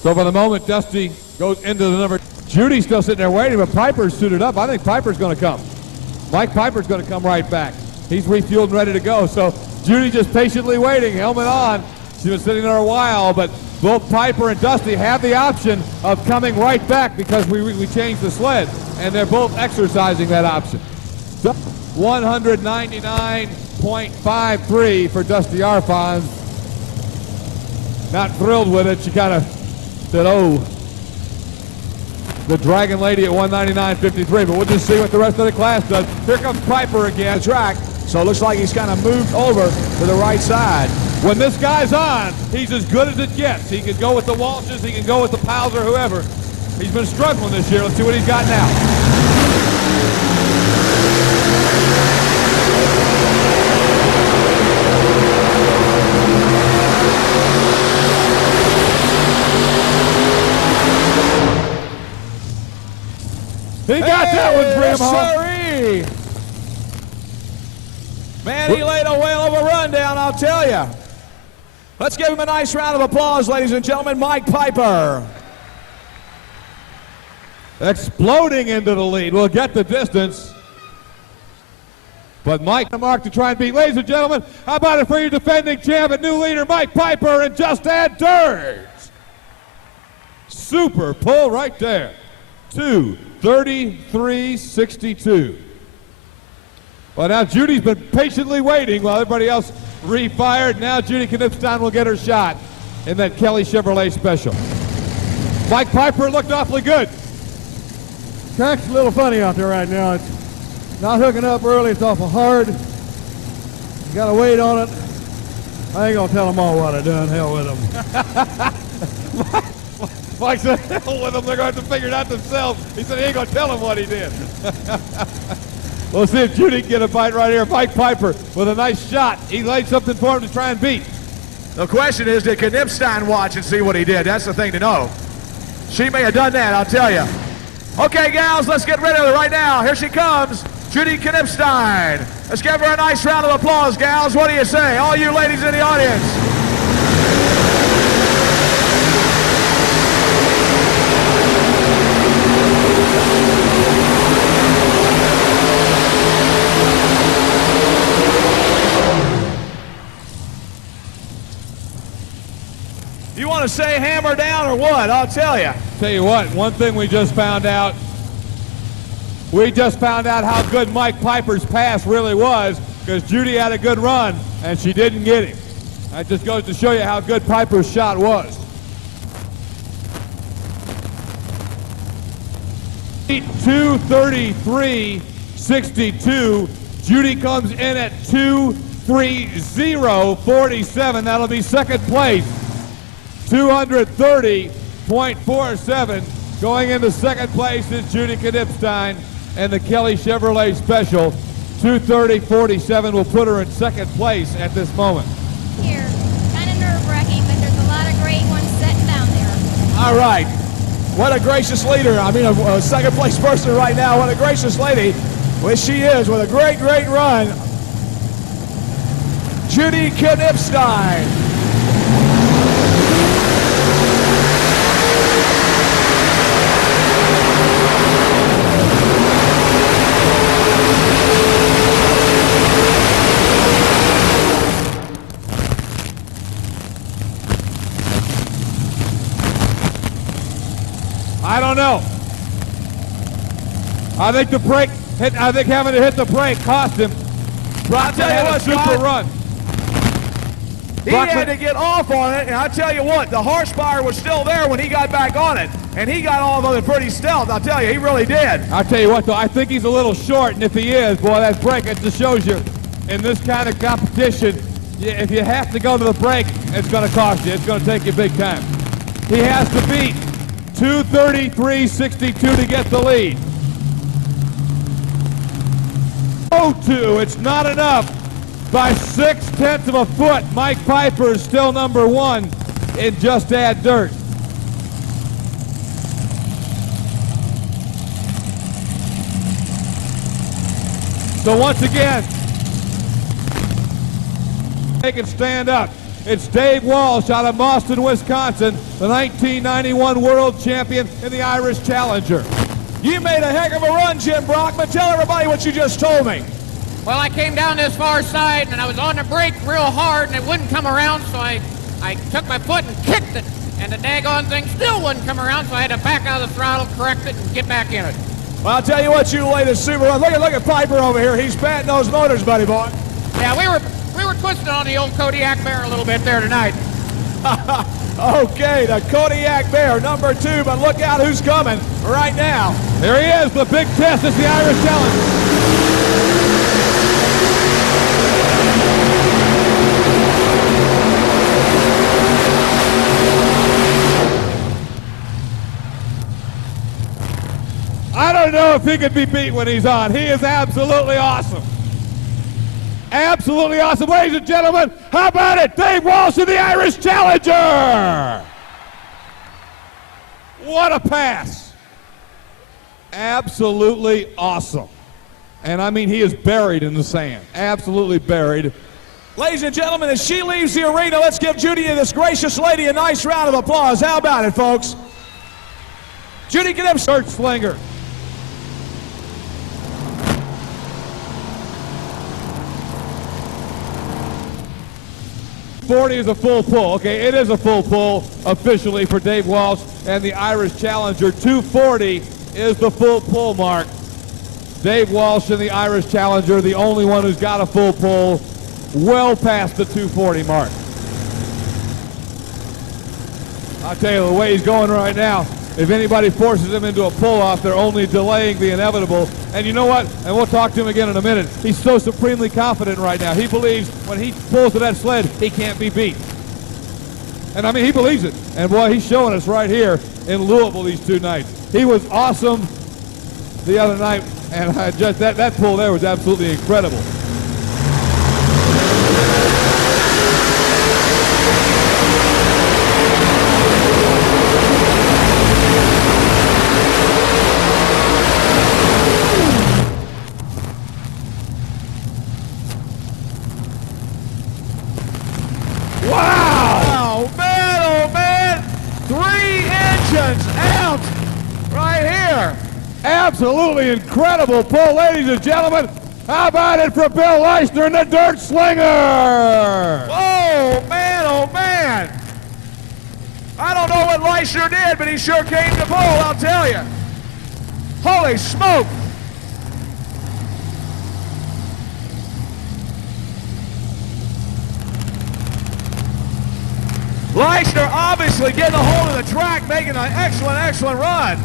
So for the moment, Dusty goes into the number. Judy's still sitting there waiting, but Piper's suited up. I think Piper's going to come. Mike Piper's going to come right back. He's refueled and ready to go. So Judy just patiently waiting, helmet on. She's been sitting there a while, but both Piper and Dusty have the option of coming right back because we changed the sled, and they're both exercising that option. So 199.53 for Dusty Arfons. not thrilled with it. She kind of said, oh, the Dragon Lady at 199.53, but we'll just see what the rest of the class does. Here comes Piper again. The track, so it looks like he's kind of moved over to the right side. When this guy's on, he's as good as it gets. He can go with the Walshes, he can go with the Powells or whoever. He's been struggling this year. Let's see what he's got now. He got that one, Brim Home. Man, he laid a whale of a run down, I'll tell you. Let's give him a nice round of applause, ladies and gentlemen. Mike Piper. Exploding into the lead. We'll get the distance. But Mike, the mark to try and beat. Ladies and gentlemen, how about it for your defending champ and new leader, Mike Piper, and Just Add Dirt. Super pull right there. 2:33.62. Well, now Judy's been patiently waiting while everybody else refired. Now Judy Knipstein will get her shot in that Kelly Chevrolet Special. Mike Piper looked awfully good. Track's a little funny out there right now. It's not hooking up early. It's awful hard. You got to wait on it. I ain't going to tell them all what I done. Hell with them. Mike said, hell with them. They're going to have to figure it out themselves. He said he ain't going to tell them what he did. We'll see if Judy can get a bite right here. Mike Piper with a nice shot. He laid something for him to try and beat. The question is, did Knipstein watch and see what he did? That's the thing to know. She may have done that, I'll tell you. Okay, gals, let's get rid of her right now. Here she comes, Judy Knipstein. Let's give her a nice round of applause, gals. What do you say? All you ladies in the audience. You want to say hammer down or what? I'll tell you. Tell you what, one thing we just found out how good Mike Piper's pass really was, because Judy had a good run and she didn't get him. That just goes to show you how good Piper's shot was. 2:33.62. Judy comes in at 2:30.47. That'll be second place. 230.47. Going into second place is Judy Knipstein and the Kelly Chevrolet Special. 2:30.47 will put her in second place at this moment. Here, kind of nerve-wracking, but there's a lot of great ones sitting down there. All right. What a gracious leader. I mean, a second place person right now. What a gracious lady, which she is, with a great, great run. Judy Knipstein. I don't know. I think having to hit the brake cost him. I'll tell you what, super Scott, run. He had to get off on it, and I tell you what, the horsepower was still there when he got back on it, and he got off of it pretty stealth. I'll tell you, he really did. I'll tell you what, though, I think he's a little short, and if he is, boy, that brake, it just shows you, in this kind of competition, if you have to go to the brake, it's going to cost you. It's going to take you big time. He has to beat 2:33.62 to get the lead. 0-2, it's not enough. By 6/10 of a foot, Mike Piper is still number one in Just Add Dirt. So once again, they can stand up. It's Dave Walsh out of Boston, Wisconsin, the 1991 world champion in the Irish Challenger. You made a heck of a run, Jim Brockman. Tell everybody what you just told me. Well, I came down this far side, and I was on the brake real hard, and it wouldn't come around, so I took my foot and kicked it, and the daggone thing still wouldn't come around, so I had to back out of the throttle, correct it, and get back in it. Well, I'll tell you what, you laid a super run. Look at Piper over here. He's batting those motors, buddy boy. Yeah, we were twisting on the old Kodiak bear a little bit there tonight. Okay, the Kodiak Bear, number 2, but look out who's coming right now. There he is, the big test. It's the Irish Challenge. I don't know if he could be beat when he's on. He is absolutely awesome. Absolutely awesome. Ladies and gentlemen, how about it? Dave Walsh of the Irish Challenger. What a pass. Absolutely awesome. And I mean, he is buried in the sand. Absolutely buried. Ladies and gentlemen, as she leaves the arena, let's give Judy and this gracious lady a nice round of applause. How about it, folks? Judy, get up. Search slinger. .40 is a full pull. Okay, it is a full pull officially for Dave Walsh and the Irish Challenger. 240 is the full pull mark. Dave Walsh and the Irish Challenger, the only one who's got a full pull, well past the 240 mark. I'll tell you, the way he's going right now, if anybody forces him into a pull-off, they're only delaying the inevitable. And you know what? And we'll talk to him again in a minute. He's so supremely confident right now. He believes when he pulls to that sled, he can't be beat. And I mean, he believes it. And boy, he's showing us right here in Louisville these 2 nights. He was awesome the other night, and just that pull there was absolutely incredible. Wow! Man, oh man! 3 engines out right here. Absolutely incredible pull, ladies and gentlemen. How about it for Bill Leishner and the Dirt Slinger? Oh man, oh man! I don't know what Leishner did, but he sure came to pull, I'll tell you. Holy smoke! Leishner obviously getting a hold of the track, making an excellent, excellent run.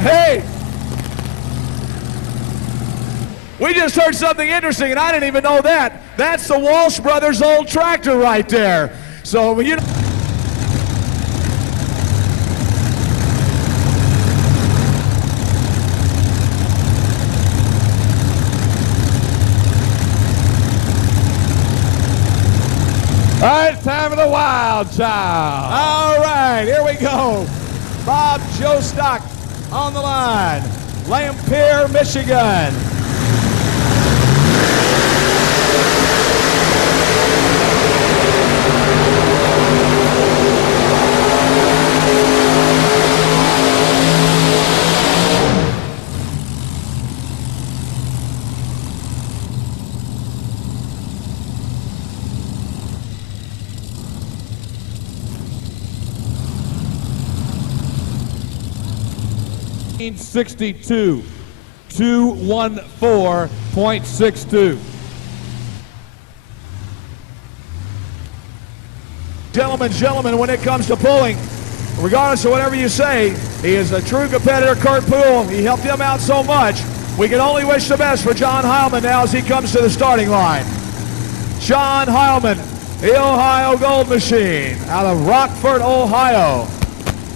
Hey! We just heard something interesting, and I didn't even know that. That's the Walsh brothers' old tractor right there. So, you know. All right, it's time for the Wild Child. All right, here we go. Bob Joe Stock on the line. Lampere, Michigan. .62, 214.62. Gentlemen, when it comes to pulling, regardless of whatever you say, he is a true competitor, Kurt Poole. He helped him out so much. We can only wish the best for John Heilman now as he comes to the starting line. John Heilman, the Ohio Gold Machine, out of Rockford, Ohio.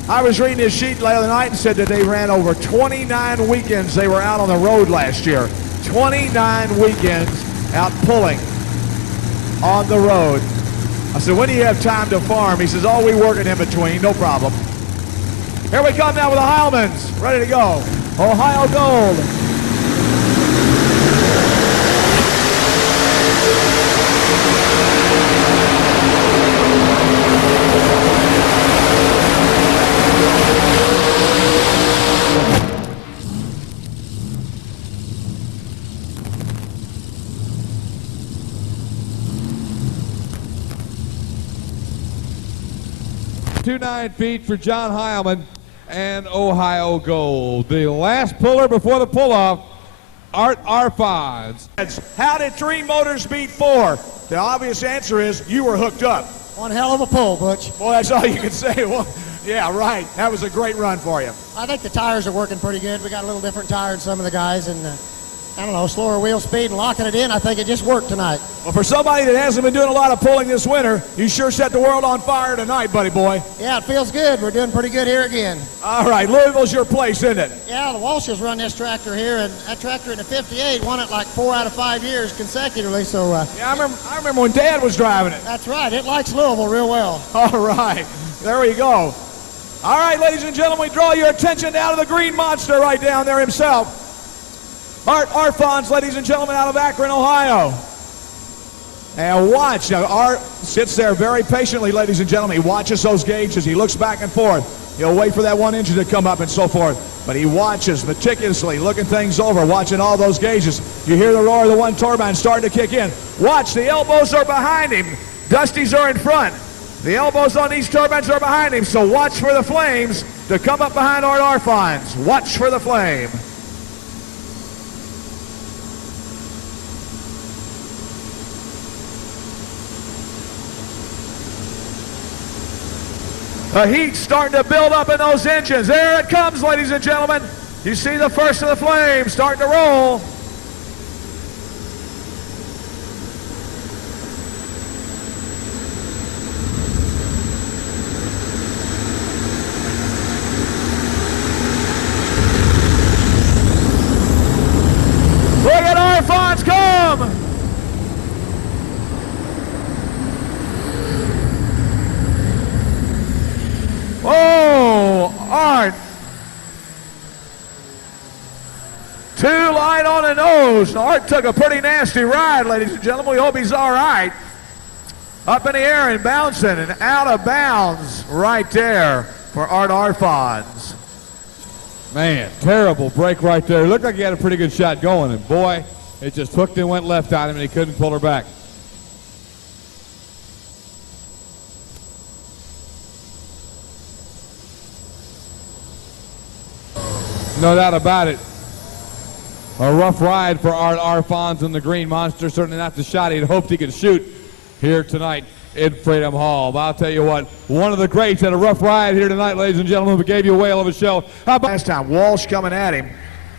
I was reading his sheet the other night and said that they ran over 29 weekends they were out on the road last year. 29 weekends out pulling on the road. I said, when do you have time to farm? He says, oh, we work it in between, no problem. Here we come now with the Heilmans, ready to go. Ohio Gold. 29 feet for John Heilman and Ohio Gold. The last puller before the pull-off, Art Arfons. How did 3 motors beat 4? The obvious answer is you were hooked up. One hell of a pull, Butch. Well, that's all you can say. Well, yeah, right. That was a great run for you. I think the tires are working pretty good. We got a little different tire than some of the guys, and I don't know, slower wheel speed and locking it in. I think it just worked tonight. Well, for somebody that hasn't been doing a lot of pulling this winter, you sure set the world on fire tonight, buddy boy. Yeah, it feels good. We're doing pretty good here again. All right, Louisville's your place, isn't it? Yeah, the Walshes run this tractor here, and that tractor in the 58 won it like 4 out of 5 years consecutively. So yeah, I remember when Dad was driving it. That's right. It likes Louisville real well. All right, there we go. All right, ladies and gentlemen, we draw your attention down to the green monster right down there himself. Art Arfons, ladies and gentlemen, out of Akron, Ohio. And watch, now Art sits there very patiently, ladies and gentlemen. He watches those gauges. He looks back and forth. He'll wait for that 1 engine to come up and so forth. But he watches meticulously, looking things over, watching all those gauges. You hear the roar of the 1 turbine starting to kick in. Watch, the elbows are behind him. Dusty's are in front. The elbows on these turbines are behind him, so watch for the flames to come up behind Art Arfons. Watch for the flame. The heat's starting to build up in those engines. There it comes, ladies and gentlemen. You see the first of the flames starting to roll. Look at Arfons come. Oh, Art. Too light on the nose. Art took a pretty nasty ride, ladies and gentlemen. We hope he's all right. Up in the air and bouncing and out of bounds right there for Art Arfons. Man, terrible break right there. Looked like he had a pretty good shot going, and boy, it just hooked and went left on him, and he couldn't pull her back. No doubt about it. A rough ride for Art Arfons and the Green Monster. Certainly not the shot he'd hoped he could shoot here tonight in Freedom Hall. But I'll tell you what, one of the greats had a rough ride here tonight, ladies and gentlemen, but gave you a whale of a show. How about last time? Walsh coming at him.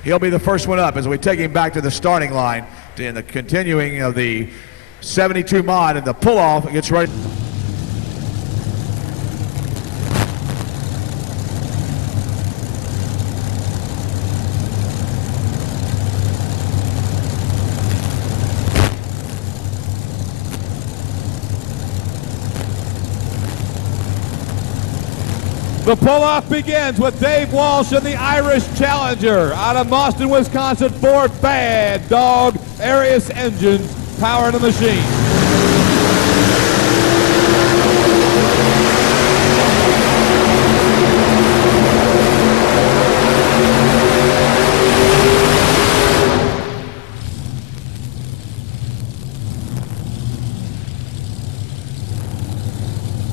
He'll be the first one up as we take him back to the starting line in the continuing of the 72 mod, and the pull-off gets ready. The pull-off begins with Dave Walsh and the Irish Challenger out of Boston, Wisconsin for Bad Dog Arius Engines, powering the machine.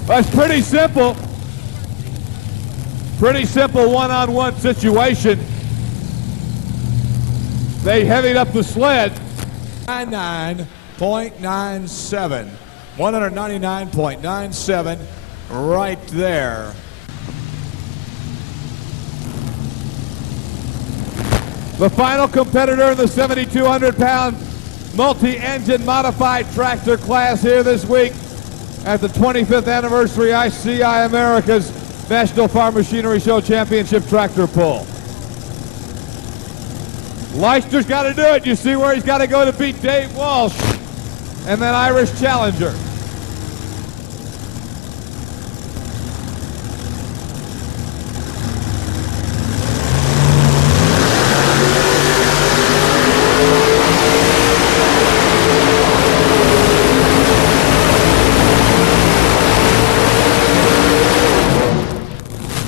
That's pretty simple. Pretty simple one-on-one situation. They heavied up the sled. 199.97. 199.97 right there. The final competitor in the 7,200-pound multi-engine modified tractor class here this week at the 25th anniversary ICI America's National Farm Machinery Show Championship Tractor Pull. Leicester's got to do it. You see where he's got to go to beat Dave Walsh and that Irish Challenger.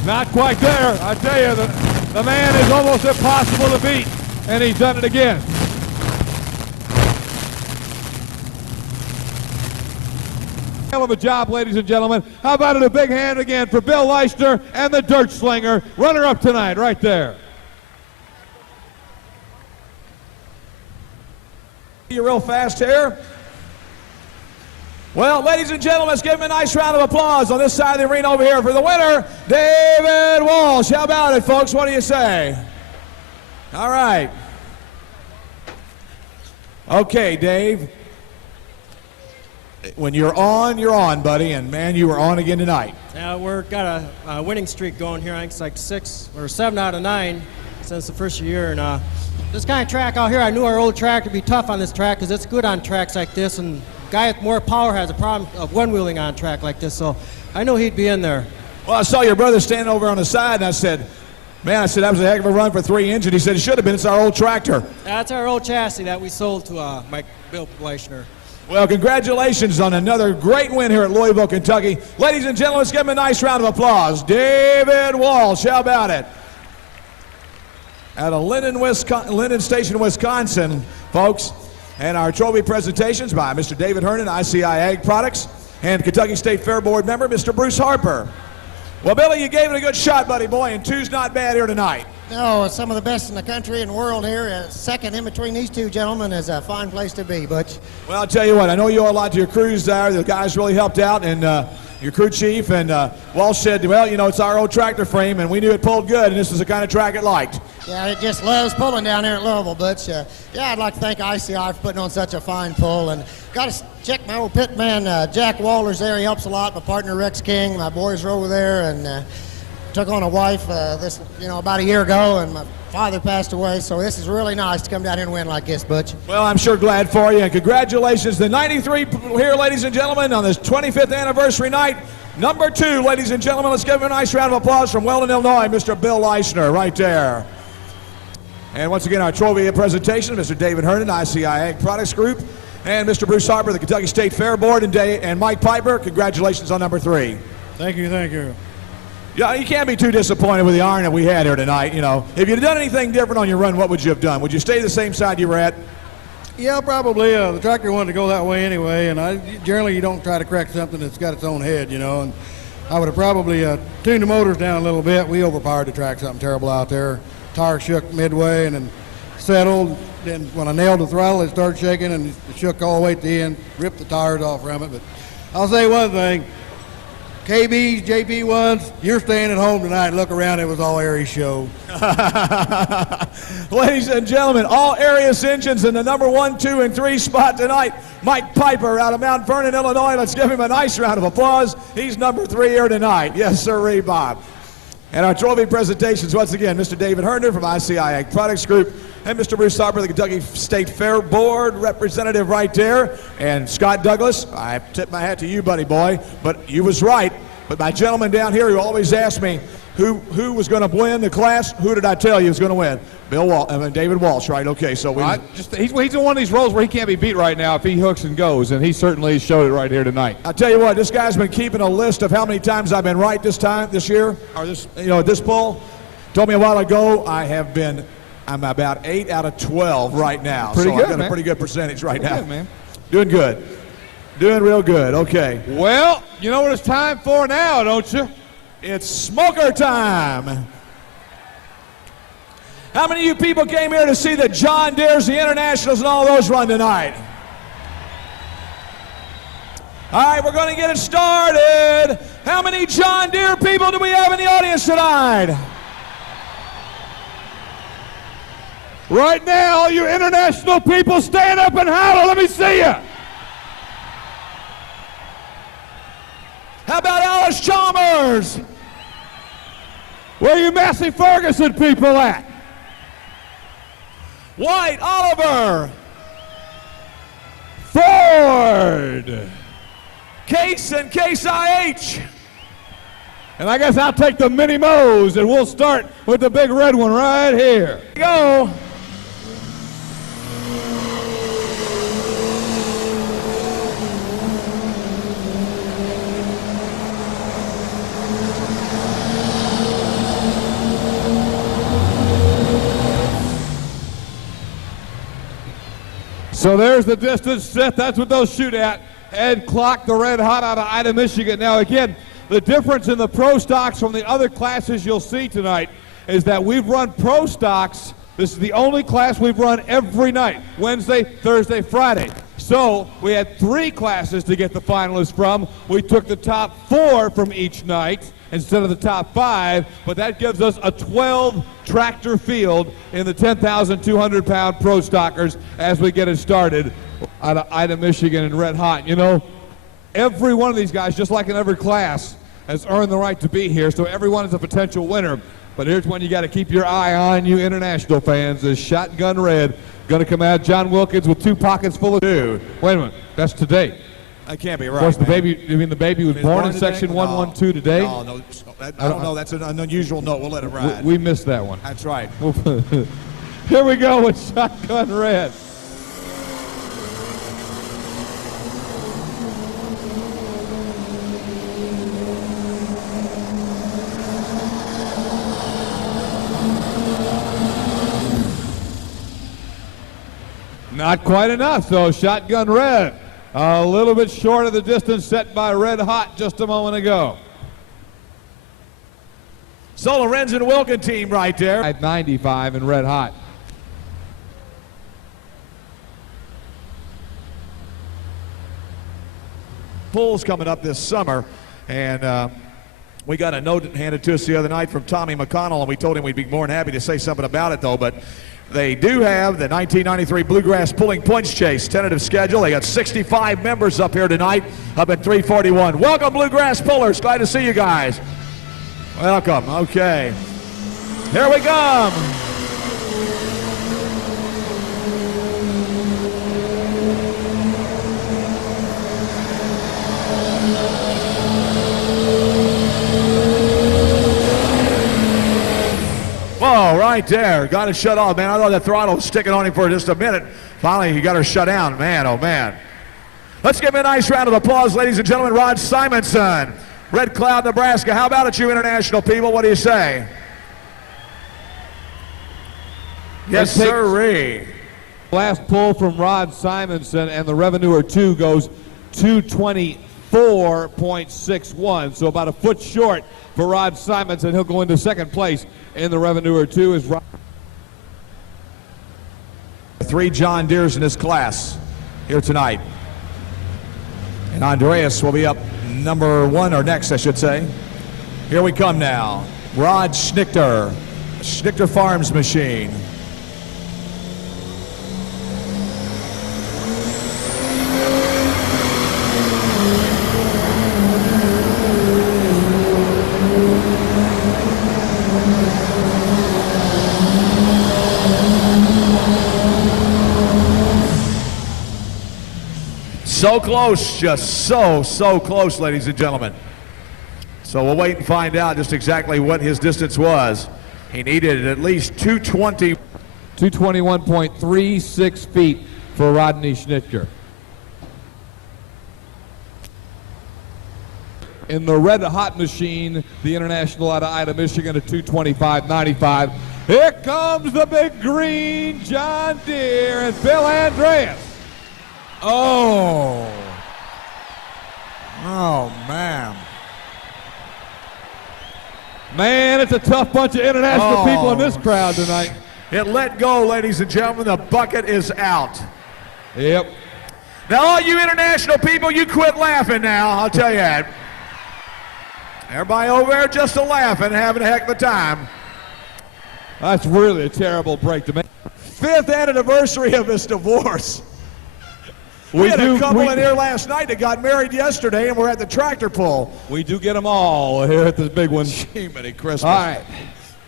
Not quite there. I tell you, the man is almost impossible to beat, and he's done it again. Hell of a job, ladies and gentlemen. How about a big hand again for Bill Leishner and the Dirt Slinger, runner-up tonight, right there. You're real fast here. Well, ladies and gentlemen, let's give him a nice round of applause on this side of the arena over here for the winner, David Walsh. How about it, folks? What do you say? All right. Okay, Dave. When you're on, buddy, and man, you were on again tonight. We've got a winning streak going here. I think it's like 6 or 7 out of 9 since the first year. And this kind of track out here, I knew our old track would be tough on this track because it's good on tracks like this. And a guy with more power has a problem of one-wheeling on a track like this. So I knew he'd be in there. Well, I saw your brother standing over on the side, and I said, man, that was a heck of a run for 3 engine. He said it should have been. It's our old tractor. That's our old chassis that we sold to Bill Leishner. Well, congratulations on another great win here at Louisville, Kentucky. Ladies and gentlemen, let's give him a nice round of applause. David Walsh, how about it? Out of Linden Station, Wisconsin, folks. And our trophy presentations by Mr. David Herndon, ICI Ag Products, and Kentucky State Fair Board member, Mr. Bruce Harper. Well, Billy, you gave it a good shot, buddy boy, and 2's not bad here tonight. No, it's some of the best in the country and world here. Second in between these two gentlemen is a fine place to be, Butch. Well, I'll tell you what, I know you owe a lot to your crews there. The guys really helped out, and your crew chief, and Walsh said, well, you know, it's our old tractor frame, and we knew it pulled good, and this is the kind of track it liked. Yeah, it just loves pulling down here at Louisville, Butch. Yeah, I'd like to thank ICI for putting on such a fine pull, and got to check my old pit man, Jack Waller's there. He helps a lot. My partner, Rex King, my boys are over there, and took on a wife about a year ago, and my father passed away, so this is really nice to come down here and win like this, Butch. Well, I'm sure glad for you, and congratulations to 93 here, ladies and gentlemen, on this 25th anniversary night. Number 2, ladies and gentlemen, let's give him a nice round of applause from Weldon, Illinois, Mr. Bill Leishner, right there. And once again, our trophy presentation, Mr. David Herndon, ICI Ag Products Group, and Mr. Bruce Harper, the Kentucky State Fair Board, and Mike Piper, congratulations on number 3. Thank you, thank you. Yeah, you can't be too disappointed with the iron that we had here tonight. You know, if you'd done anything different on your run, what would you have done? Would you stay the same side you were at? Yeah, probably. The tractor wanted to go that way anyway, and generally you don't try to correct something that's got its own head, you know. And I would have probably tuned the motors down a little bit. We overpowered the track something terrible out there. Tire shook midway and then settled. Then when I nailed the throttle, it started shaking and it shook all the way to the end. Ripped the tires off from it. But I'll say one thing. KBs, JP1s, you're staying at home tonight. Look around, it was all Aries show. Ladies and gentlemen, all Arius engines in the number 1, 2, and 3 spot tonight. Mike Piper out of Mount Vernon, Illinois. Let's give him a nice round of applause. He's number 3 here tonight. Yes, sir, Bob. And our trophy presentations, once again, Mr. David Herndon from ICI Ag Products Group, and Mr. Bruce Harper, the Kentucky State Fair Board representative right there. And Scott Douglas, I tip my hat to you, buddy boy, but you was right. But my gentleman down here who always asked me who was going to win the class, who did I tell you was going to win? David Walsh, right? Okay, so he's in one of these roles where he can't be beat right now if he hooks and goes, and he certainly showed it right here tonight. I tell you what, this guy's been keeping a list of how many times I've been right this year, or this poll. Told me a while ago I'm about 8 out of 12 right now. Pretty so good, I've got man. a pretty good percentage right now. Good, man. Doing good. Doing real good. Okay. Well, you know what it's time for now, don't you? It's smoker time. How many of you people came here to see the John Deere's, the Internationals, and all those run tonight? All right, we're going to get it started. How many John Deere people do we have in the audience tonight? Right now, all you international people, stand up and holler. Let me see you. How about Alice Chalmers? Where you Massey Ferguson people at? White Oliver. Ford. Case and Case IH. And I guess I'll take the mini Mo's, and we'll start with the big red one right here. Go. So there's the distance set. That's what they'll shoot at. Ed Clock, the Red Hot out of Ida, Michigan. Now again, the difference in the pro stocks from the other classes you'll see tonight is that we've run pro stocks. This is the only class we've run every night, Wednesday, Thursday, Friday. So we had 3 classes to get the finalists from. We took the top 4 from each night instead of the top 5, but that gives us a 12 tractor field in the 10,200 pound pro stockers as we get it started out of Ida, Michigan and Red Hot. You know, every one of these guys, just like in every class, has earned the right to be here, so everyone is a potential winner. But here's one you got to keep your eye on, you international fans, is Shotgun Red. Going to come out, John Wilkins with 2 pockets full of... Wait a minute, that's today. That can't be right. Of course, the man. baby, you mean the baby was born in today? section 112 today? No, I don't know. That's an unusual note. We'll let it ride. We missed that one. That's right. Here we go with Shotgun Red. Not quite enough, so Shotgun Red a little bit short of the distance set by Red Hot just a moment ago. So Lorenz and Wilkin team right there. At 95 and Red Hot. Pulls coming up this summer, and we got a note handed to us the other night from Tommy McConnell, and we told him we'd be more than happy to say something about it, though. But they do have the 1993 Bluegrass Pulling Points Chase tentative schedule. They got 65 members up here tonight, up at 341. Welcome, Bluegrass Pullers. Glad to see you guys. Welcome. Okay. Here we come. Whoa, right there. Got it shut off, man. I thought that throttle was sticking on him for just a minute. Finally, he got her shut down. Man, oh, man. Let's give him a nice round of applause, ladies and gentlemen. Rod Simonson, Red Cloud, Nebraska. How about it, you international people? What do you say? Yes, sirree. Last pull from Rod Simonson, and the Revenuer 2 goes 224.61, so about a foot short for Rod Simonson. He'll go into second place in the Revenuer 2 is Rod. 3 John Deeres in this class here tonight. And Andreas will be up number 1, or next, I should say. Here we come now. Rod Schnichter, Schnichter Farms machine. So close, just so close, ladies and gentlemen. So we'll wait and find out just exactly what his distance was. He needed at least 220. 221.36 feet for Rodney Schnittger. In the Red Hot machine, the international out of Ida, Michigan at 225.95. Here comes the big green John Deere and Bill Andreas. Oh, man. Man, it's a tough bunch of international people in this crowd tonight. It let go, ladies and gentlemen. The bucket is out. Yep. Now, all you international people, you quit laughing now. I'll tell you that. Everybody over there just laughing, having a heck of a time. That's really a terrible break to make. 5th anniversary of his divorce. We had a couple in here last night that got married yesterday, and we're at the tractor pull. We do get them all here at this big one. Gee, many Christmas. All right.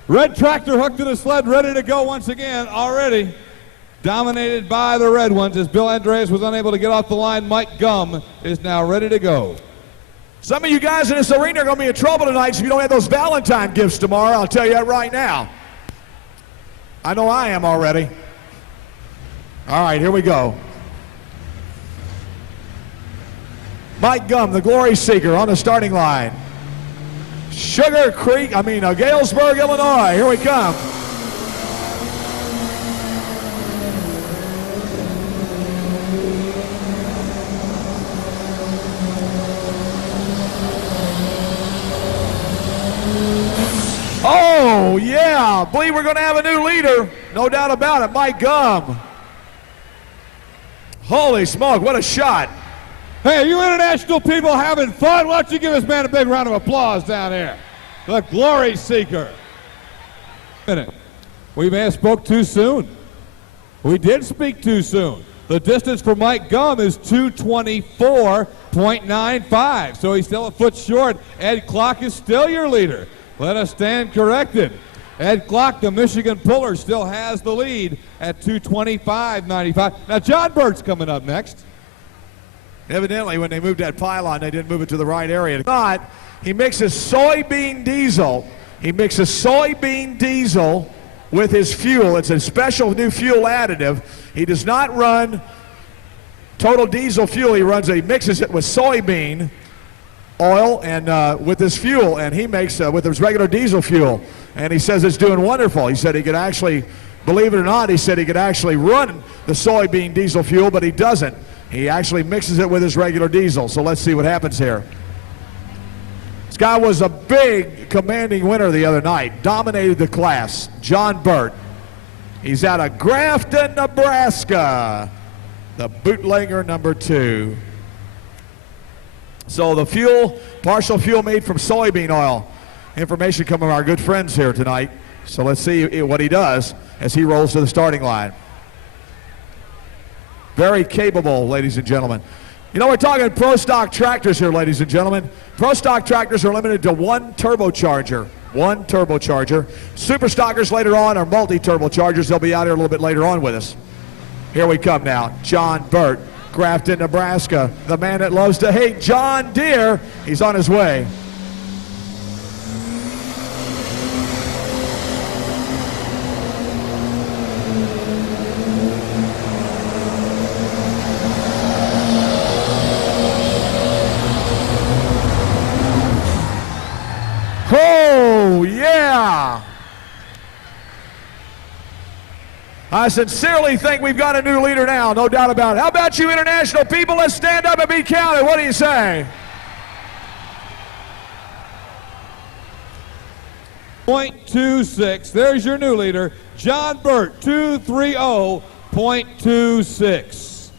Red tractor hooked to the sled, ready to go once again, already. Dominated by the red ones as Bill Andreas was unable to get off the line. Mike Gum is now ready to go. Some of you guys in this arena are going to be in trouble tonight if you don't have those Valentine gifts tomorrow. I'll tell you that right now. I know I am already. All right, here we go. Mike Gum, the glory seeker, on the starting line. Galesburg, Illinois. Here we come. I believe we're going to have a new leader. No doubt about it. Mike Gum. Holy smoke, what a shot. Hey, are you international people having fun? Why don't you give this man a big round of applause down here? The Glory Seeker. We may have spoke too soon. We did speak too soon. The distance for Mike Gum is 224.95, so he's still a foot short. Ed Clock is still your leader. Let us stand corrected. Ed Clock, the Michigan puller, still has the lead at 225.95. Now, John Burt's coming up next. Evidently, when they moved that pylon, they didn't move it to the right area. Not, he mixes soybean diesel. He mixes soybean diesel with his fuel. It's a special new fuel additive. He does not run total diesel fuel. He mixes it with soybean oil and with his fuel, and he makes with his regular diesel fuel. And he says it's doing wonderful. He said he could actually, believe it or not, he said he could actually run the soybean diesel fuel, but he doesn't. He actually mixes it with his regular diesel. So let's see what happens here. This guy was a big commanding winner the other night, dominated the class. John Burt. He's out of Grafton, Nebraska, the bootlegger number 2. So the fuel, partial fuel made from soybean oil. Information coming from our good friends here tonight. So let's see what he does as he rolls to the starting line. Very capable, ladies and gentlemen. You know, we're talking pro stock tractors here, ladies and gentlemen. Pro stock tractors are limited to one turbocharger. One turbocharger. Super stockers later on are multi-turbochargers. They'll be out here a little bit later on with us. Here we come now. John Burt, Grafton, Nebraska. The man that loves to hate John Deere. He's on his way. Oh, yeah. I sincerely think we've got a new leader now, no doubt about it. How about you international people? Let's stand up and be counted. What do you say? .26. There's your new leader, John Burt, 230.26.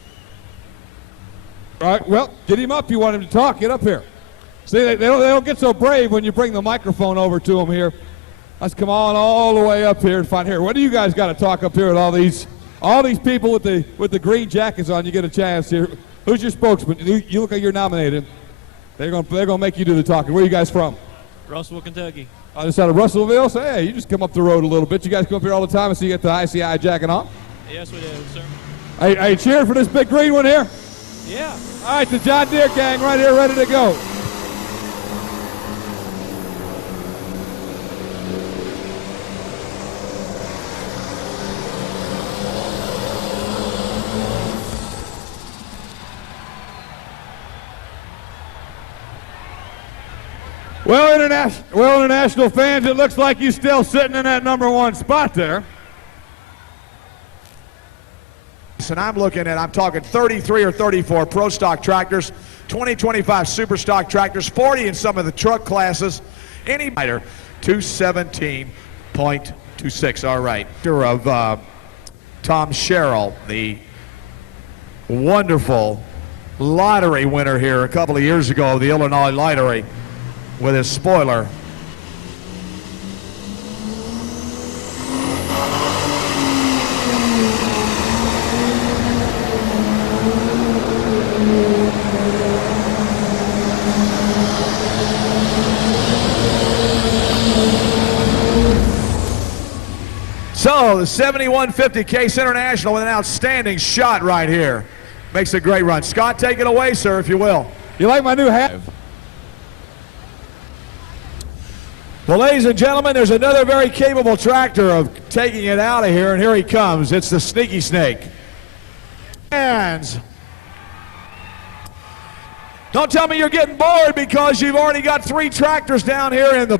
All right, well, get him up. You want him to talk. Get up here. See, they don't get so brave when you bring the microphone over to them here. Let's come on all the way up here and find here. What do you guys got to talk up here with all these people with the green jackets on? You get a chance here. Who's your spokesman? You look like you're nominated. They're gonna make you do the talking. Where are you guys from? Russellville, Kentucky. Just out of Russellville. So hey, you just come up the road a little bit. You guys come up here all the time and see you get the ICI jacket on. Yes, we do, sir. Are you cheering for this big green one here? Yeah. All right, the John Deere gang right here, ready to go. Well, international fans, it looks like you're still sitting in that #1 spot there. And I'm talking 33 or 34 pro stock tractors, 20, 25 super stock tractors, 40 in some of the truck classes. Any rider, 217.26. All right. Of Tom Sherrill, the wonderful lottery winner here a couple of years ago, the Illinois Lottery, with his spoiler. So the 7150 Case International with an outstanding shot right here. Makes a great run. Scott, take it away, sir, if you will. You like my new hat? Well, ladies and gentlemen, there's another very capable tractor of taking it out of here, and here he comes. It's the Sneaky Snake. Hands. Don't tell me you're getting bored because you've already got 3 tractors down here in the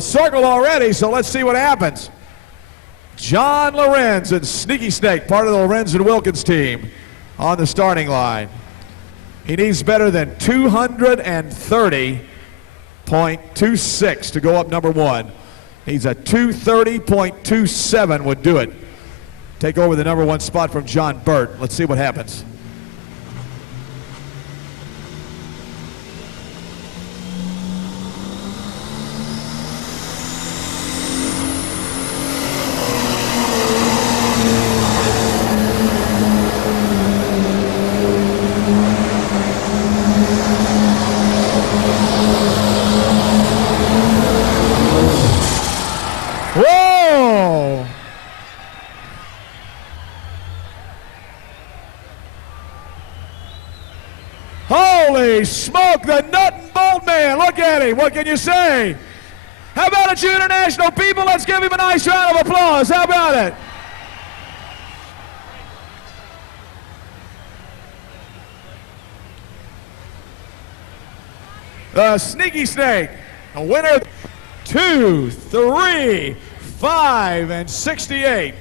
circle already, so let's see what happens. John Lorenz and Sneaky Snake, part of the Lorenz and Wilkins team, on the starting line. He needs better than 230.26 to go up #1. He's a 230.27 would do it. Take over the number 1 spot from John Burt. Let's see what happens. Whoa! Holy smoke, the nut and bolt man. Look at him. What can you say? How about it, you international people? Let's give him a nice round of applause. How about it? The Sneaky Snake, a winner. 2, 3, 5, and 68.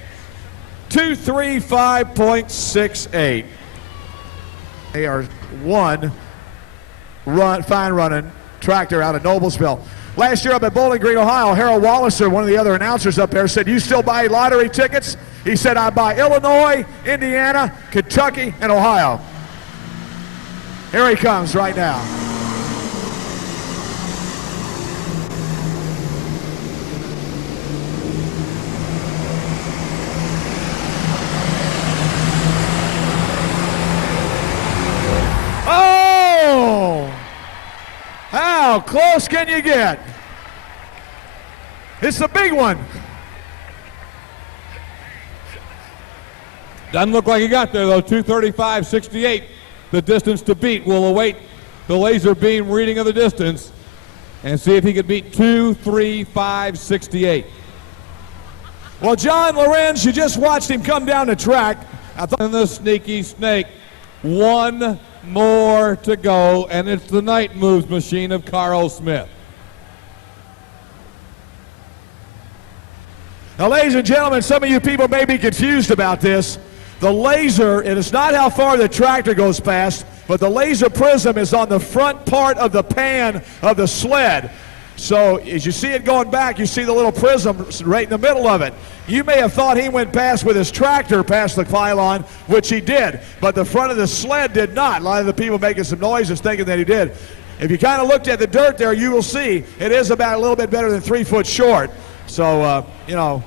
235.68. They are one fine running tractor out of Noblesville. Last year up at Bowling Green, Ohio, Harold Walliser, one of the other announcers up there, said, "You still buy lottery tickets?" He said, "I buy Illinois, Indiana, Kentucky, and Ohio." Here he comes right now. How close can you get? It's a big one. Doesn't look like he got there, though. 235.68, the distance to beat. We'll await the laser beam reading of the distance and see if he can beat 235.68. Well, John Lorenz, you just watched him come down the track. I thought the Sneaky Snake. One more to go, and it's the night moves machine of Carl Smith. Now, ladies and gentlemen, some of you people may be confused about this. The laser, and it's not how far the tractor goes past, but the laser prism is on the front part of the pan of the sled. So as you see it going back, you see the little prism right in the middle of it. You may have thought he went past with his tractor past the pylon, which he did, but the front of the sled did not. A lot of the people making some noises thinking that he did. If you kind of looked at the dirt there, you will see it is about a little bit better than 3 foot short. So, you know,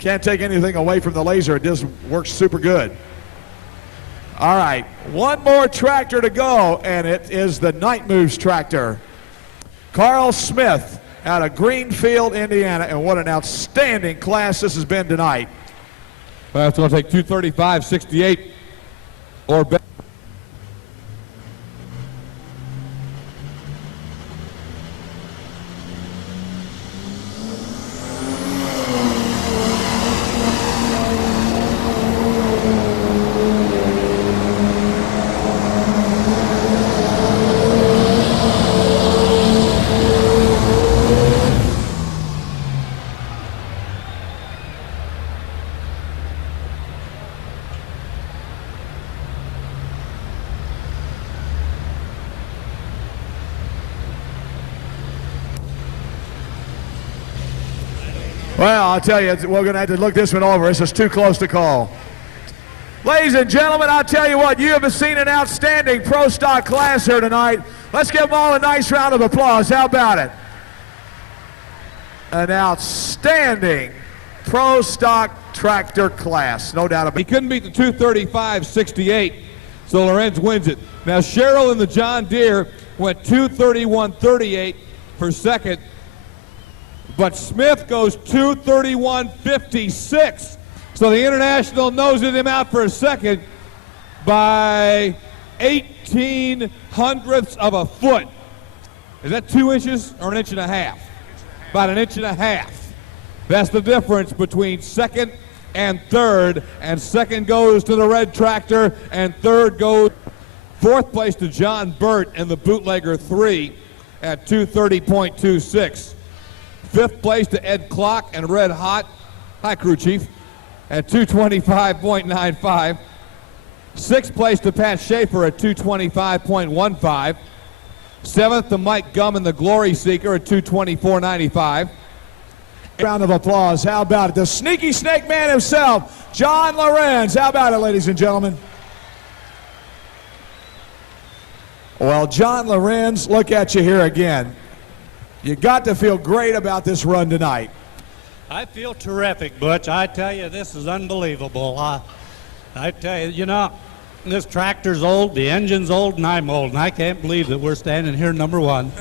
can't take anything away from the laser. It just works super good. All right, one more tractor to go, and it is the Night Moves tractor. Carl Smith out of Greenfield, Indiana, and what an outstanding class this has been tonight. Well, it's going to take 235.68 or better. Well, I'll tell you, we're going to have to look this one over. This is too close to call. Ladies and gentlemen, I'll tell you what, you have seen an outstanding pro stock class here tonight. Let's give them all a nice round of applause. How about it? An outstanding pro stock tractor class, no doubt about it. He couldn't beat the 235.68, so Lorenz wins it. Now, Cheryl in the John Deere went 231.38 for second, but Smith goes 231.56. So the International noses him out for a second by 18 hundredths of a foot. Is that 2 inches or an inch and a half? About an inch and a half. That's the difference between second and third, and second goes to the red tractor, and third goes. Fourth place to John Burt in the Bootlegger 3 at 230.26. Fifth place to Ed Clock and Red Hot, hi crew chief, at 225.95. Sixth place to Pat Schaefer at 225.15. Seventh to Mike Gum and the Glory Seeker at 224.95. Round of applause. How about it? The sneaky snake man himself, John Lorenz. How about it, ladies and gentlemen? Well, John Lorenz, look at you here again. You got to feel great about this run tonight. I feel terrific, Butch. I tell you, this is unbelievable. I tell you, you know, this tractor's old, the engine's old, and I'm old, and I can't believe that we're standing here number one.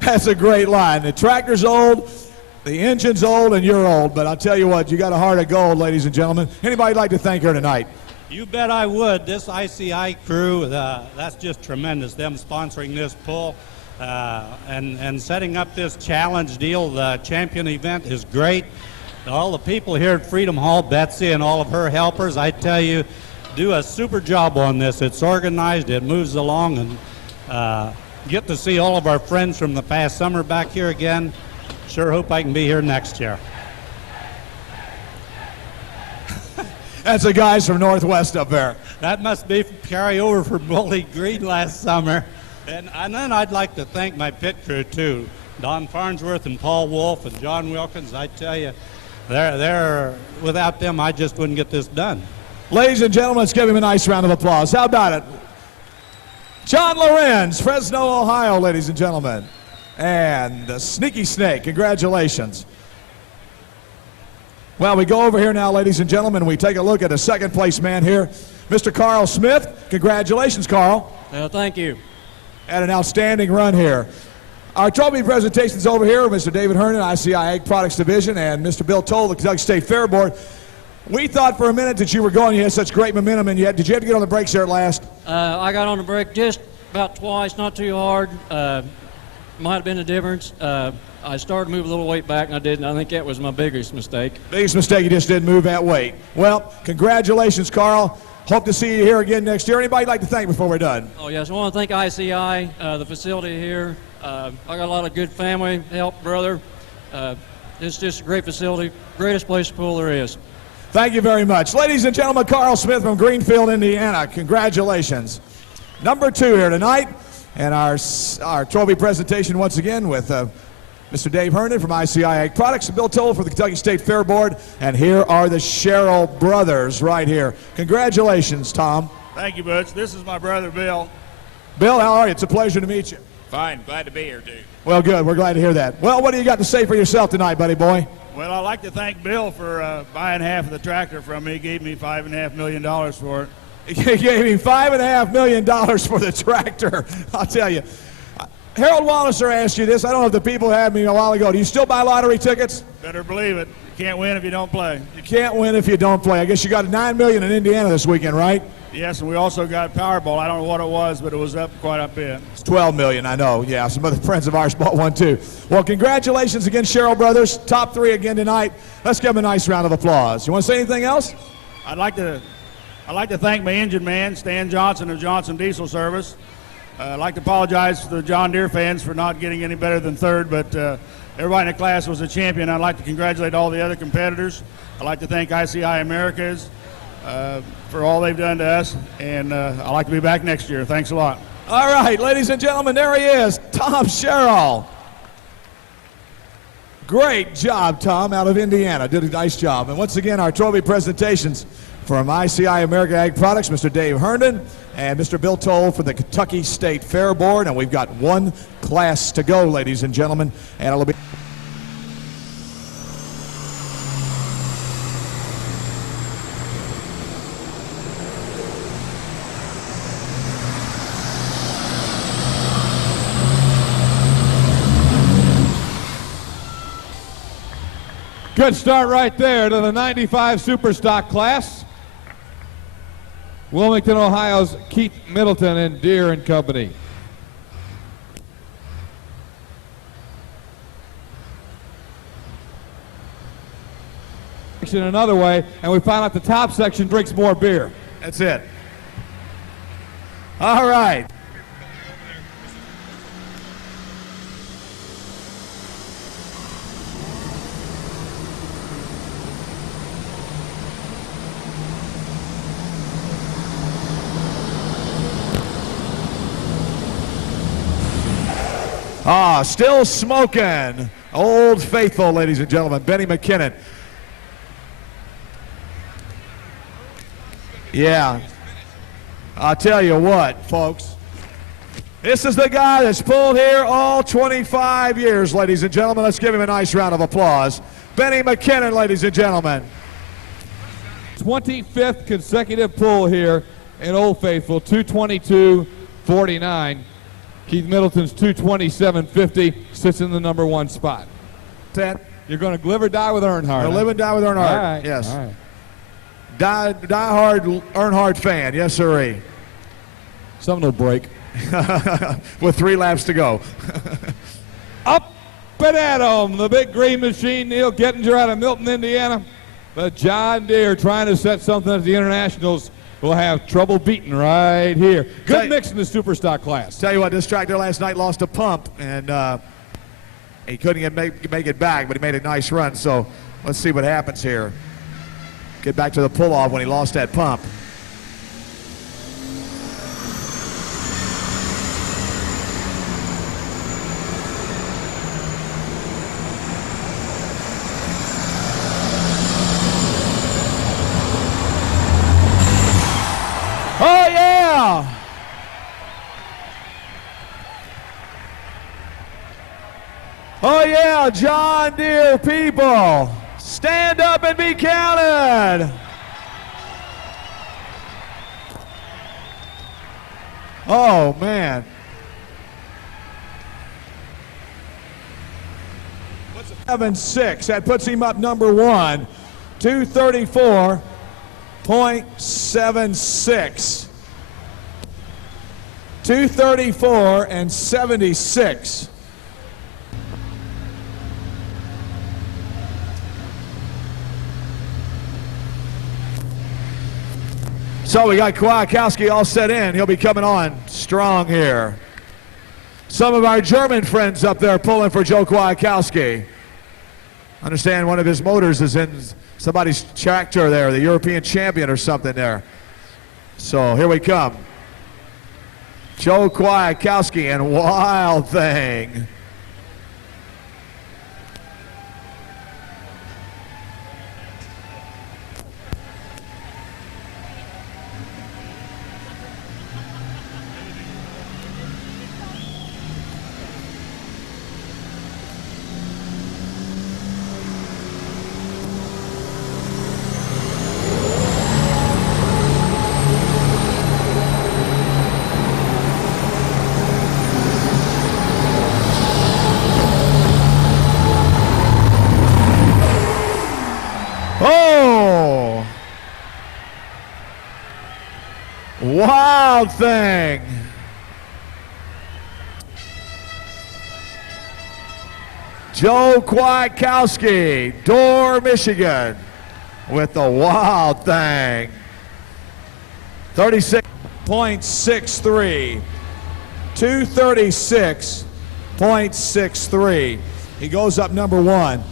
That's a great line. The tractor's old, the engine's old, and you're old. But I'll tell you what, you got a heart of gold, ladies and gentlemen. Anybody like to thank her tonight? You bet I would. This ICI crew, that's just tremendous. Them sponsoring this pull and setting up this challenge deal, the champion event is great. All the people here at Freedom Hall, Betsy and all of her helpers, I tell you, do a super job on this. It's organized, it moves along, and get to see all of our friends from the past summer back here again. Sure hope I can be here next year. That's the guys from Northwest up there. That must be carryover from Bowling Green last summer. And then I'd like to thank my pit crew too, Don Farnsworth and Paul Wolf and John Wilkins. I tell you, they're without them, I just wouldn't get this done. Ladies and gentlemen, let's give him a nice round of applause. How about it? John Lorenz, Fresno, Ohio, ladies and gentlemen. And the Sneaky Snake, congratulations. Well, we go over here now, ladies and gentlemen. We take a look at a second place man here, Mr. Carl Smith. Congratulations, Carl. Thank you. Had an outstanding run here. Our trophy presentation's over here, Mr. David Herndon, ICI Ag Products Division, and Mr. Bill Toll, the Kentucky State Fair Board. We thought for a minute that you were going, you had such great momentum, and did you have to get on the brakes there at last? I got on the brake just about twice, not too hard. Might have been the difference. I started to move a little weight back, and I didn't. I think that was my biggest mistake. Biggest mistake, you just didn't move that weight. Well, congratulations, Carl. Hope to see you here again next year. Anybody like to thank before we're done? Oh, yes. I want to thank ICI, the facility here. I got a lot of good family help, brother. It's just a great facility, greatest place to pull there is. Thank you very much. Ladies and gentlemen, Carl Smith from Greenfield, Indiana. Congratulations. Number 2 here tonight. And our trophy presentation once again with Mr. Dave Herndon from ICI Ag Products and Bill Toll for the Kentucky State Fair Board. And here are the Sherrill brothers right here. Congratulations, Tom. Thank you, Butch. This is my brother, Bill. Bill, how are you? It's a pleasure to meet you. Fine. Glad to be here, too. Well, good. We're glad to hear that. Well, what do you got to say for yourself tonight, buddy boy? Well, I'd like to thank Bill for buying half of the tractor from me. He gave me $5.5 million for it. He gave him $5.5 million for the tractor. I'll tell you. Harold Walliser asked you this. I don't know if the people had me a while ago. Do you still buy lottery tickets? Better believe it. You can't win if you don't play. You can't win if you don't play. I guess you got $9 million in Indiana this weekend, right? Yes, and we also got Powerball. I don't know what it was, but it was up quite a bit. It's $12 million, I know. Yeah, some other friends of ours bought one too. Well, congratulations again, Sherrill brothers. Top 3 again tonight. Let's give them a nice round of applause. You want to say anything else? I'd like to thank my engine man, Stan Johnson of Johnson Diesel Service. I'd like to apologize to the John Deere fans for not getting any better than 3rd, but everybody in the class was a champion. I'd like to congratulate all the other competitors. I'd like to thank ICI Americas for all they've done to us, and I'd like to be back next year. Thanks a lot. All right, ladies and gentlemen, there he is, Tom Sherrill. Great job, Tom, out of Indiana. Did a nice job. And once again, our trophy presentations from ICI America Ag Products, Mr. Dave Herndon and Mr. Bill Toll for the Kentucky State Fair Board. And we've got one class to go, ladies and gentlemen, and it'll be... Good start right there to the 95 Superstock class. Wilmington, Ohio's Keith Middleton and Deere and Company. Another way, and we found out the top section drinks more beer. That's it. All right. Still smoking Old Faithful, ladies and gentlemen, Benny McKinnon. Yeah, I'll tell you what, folks. This is the guy that's pulled here all 25 years, ladies and gentlemen. Let's give him a nice round of applause. Benny McKinnon, ladies and gentlemen. 25th consecutive pull here in Old Faithful, 222.49. Keith Middleton's 227.50 sits in the number 1 spot. You're going to live or die with Earnhardt. Live and die with Earnhardt. All right. Yes. All right. Die-hard Earnhardt fan. Yes, sirree. Something will break. With 3 laps to go. Up and at 'em, the big green machine, Neil Gettinger out of Milton, Indiana. But John Deere trying to set something at the Internationals will have trouble beating right here. Good mix in the Superstock class. Tell you what, this tractor last night lost a pump, and he couldn't make it back, but he made a nice run. So let's see what happens here. Get back to the pull-off when he lost that pump. Oh, yeah! Oh, yeah, John Deere people. Stand up and be counted. Oh, man. 7.6. That puts him up number 1. 234.76. 234 and 76. So we got Kwiatkowski all set in. He'll be coming on strong here. Some of our German friends up there pulling for Joe Kwiatkowski. Understand one of his motors is in somebody's tractor there, the European champion or something there. So here we come. Joe Kwiatkowski and Wild Thing. Oh! Wild Thing. Joe Kwiatkowski, Dorr, Michigan, with the Wild Thing. 36.63. 236.63. He goes up number 1.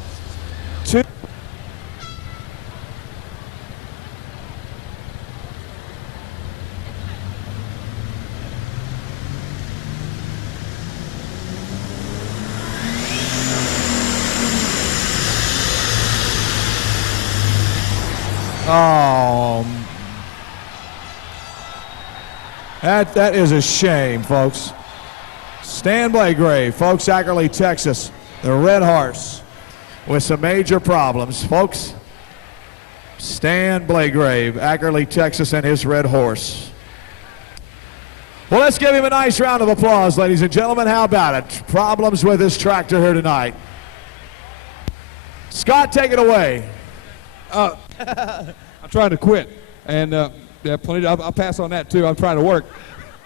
Oh, that is a shame, folks. Stan Blagrave, folks, Ackerley, Texas, the Red Horse, with some major problems, folks. Stan Blagrave, Ackerley, Texas, and his Red Horse. Well, let's give him a nice round of applause, ladies and gentlemen. How about it? Problems with his tractor here tonight. Scott, take it away. I'm trying to quit, and yeah, plenty. I'll pass on that too. I'm trying to work.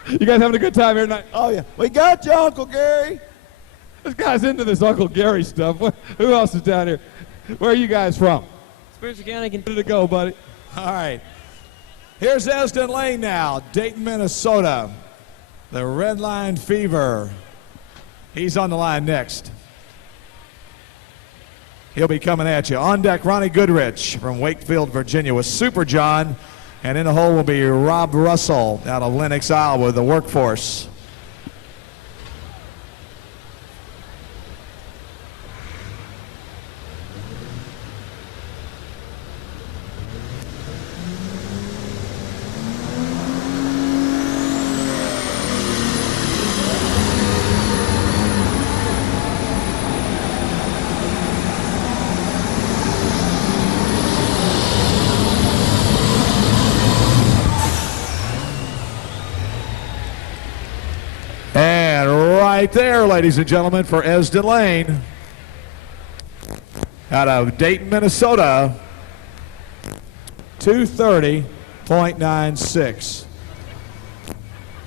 You guys having a good time here tonight? Oh yeah, we got you, Uncle Gary. This guy's into this Uncle Gary stuff. Who else is down here? Where are you guys from? Spencer County. Ready to go, buddy. All right. Here's Esden Lane now, Dayton, Minnesota. The Red Line Fever. He's on the line next. He'll be coming at you. On deck, Ronnie Goodrich from Wakefield, Virginia with Super John. And in the hole will be Rob Russell out of Lenox, Iowa with the Workforce. there, ladies and gentlemen, for Esden Lane out of Dayton, Minnesota. 230.96.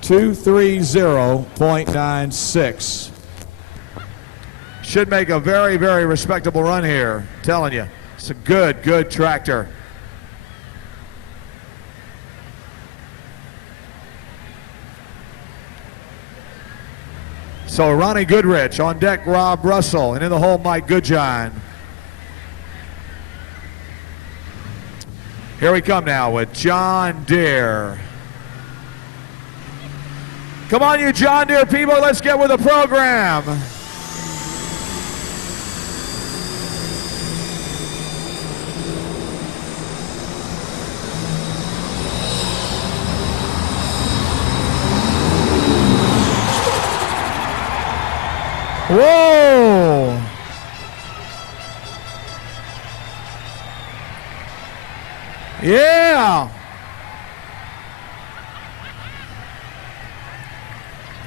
230.96. Should make a very, very respectable run here. I'm telling you, it's a good, good tractor. So Ronnie Goodrich, on deck Rob Russell, and in the hole Mike Goodjohn. Here we come now with John Deere. Come on, you John Deere people, let's get with the program. Whoa! Yeah!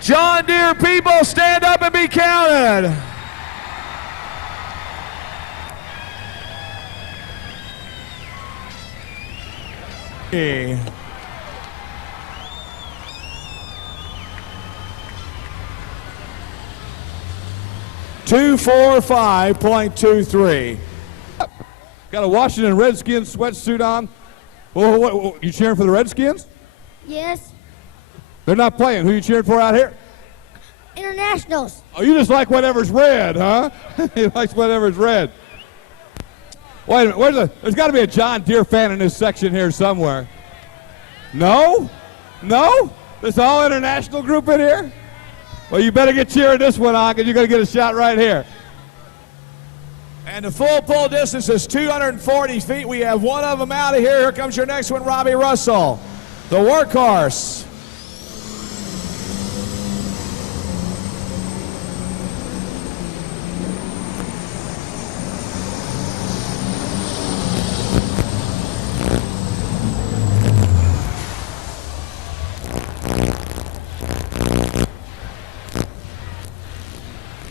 John Deere people, stand up and be counted. Hey. 245.23. Got a Washington Redskins sweatsuit on. Whoa, you cheering for the Redskins? Yes. They're not playing. Who you cheering for out here? Internationals. Oh, you just like whatever's red, huh? He likes whatever's red. Wait a minute, there's got to be a John Deere fan in this section here somewhere. No? No? This all international group in here? Well, you better get cheering this one on because you're going to get a shot right here. And the full pull distance is 240 feet. We have one of them out of here. Here comes your next one, Robbie Russell, the workhorse.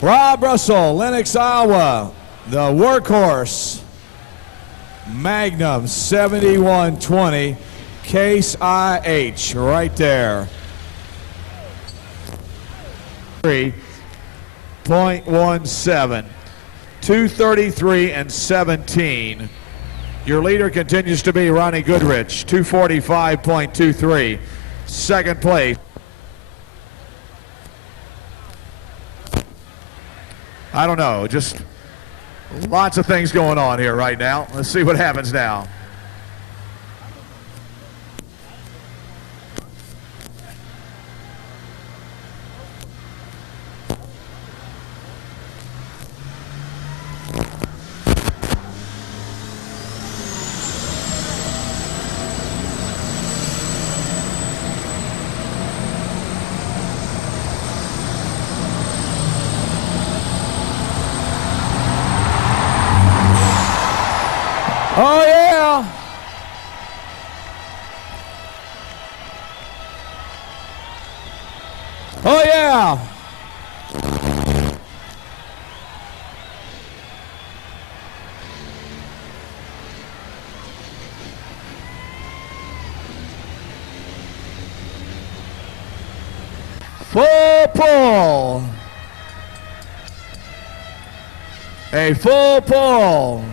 Rob Russell, Lenox, Iowa, the workhorse, Magnum 7120, Case IH, right there. 3.17, 233 and 17. Your leader continues to be Ronnie Goodrich, 245.23. Second place. I don't know, just lots of things going on here right now. Let's see what happens now. Oh, yeah. Oh, yeah. Full pull. A full pull.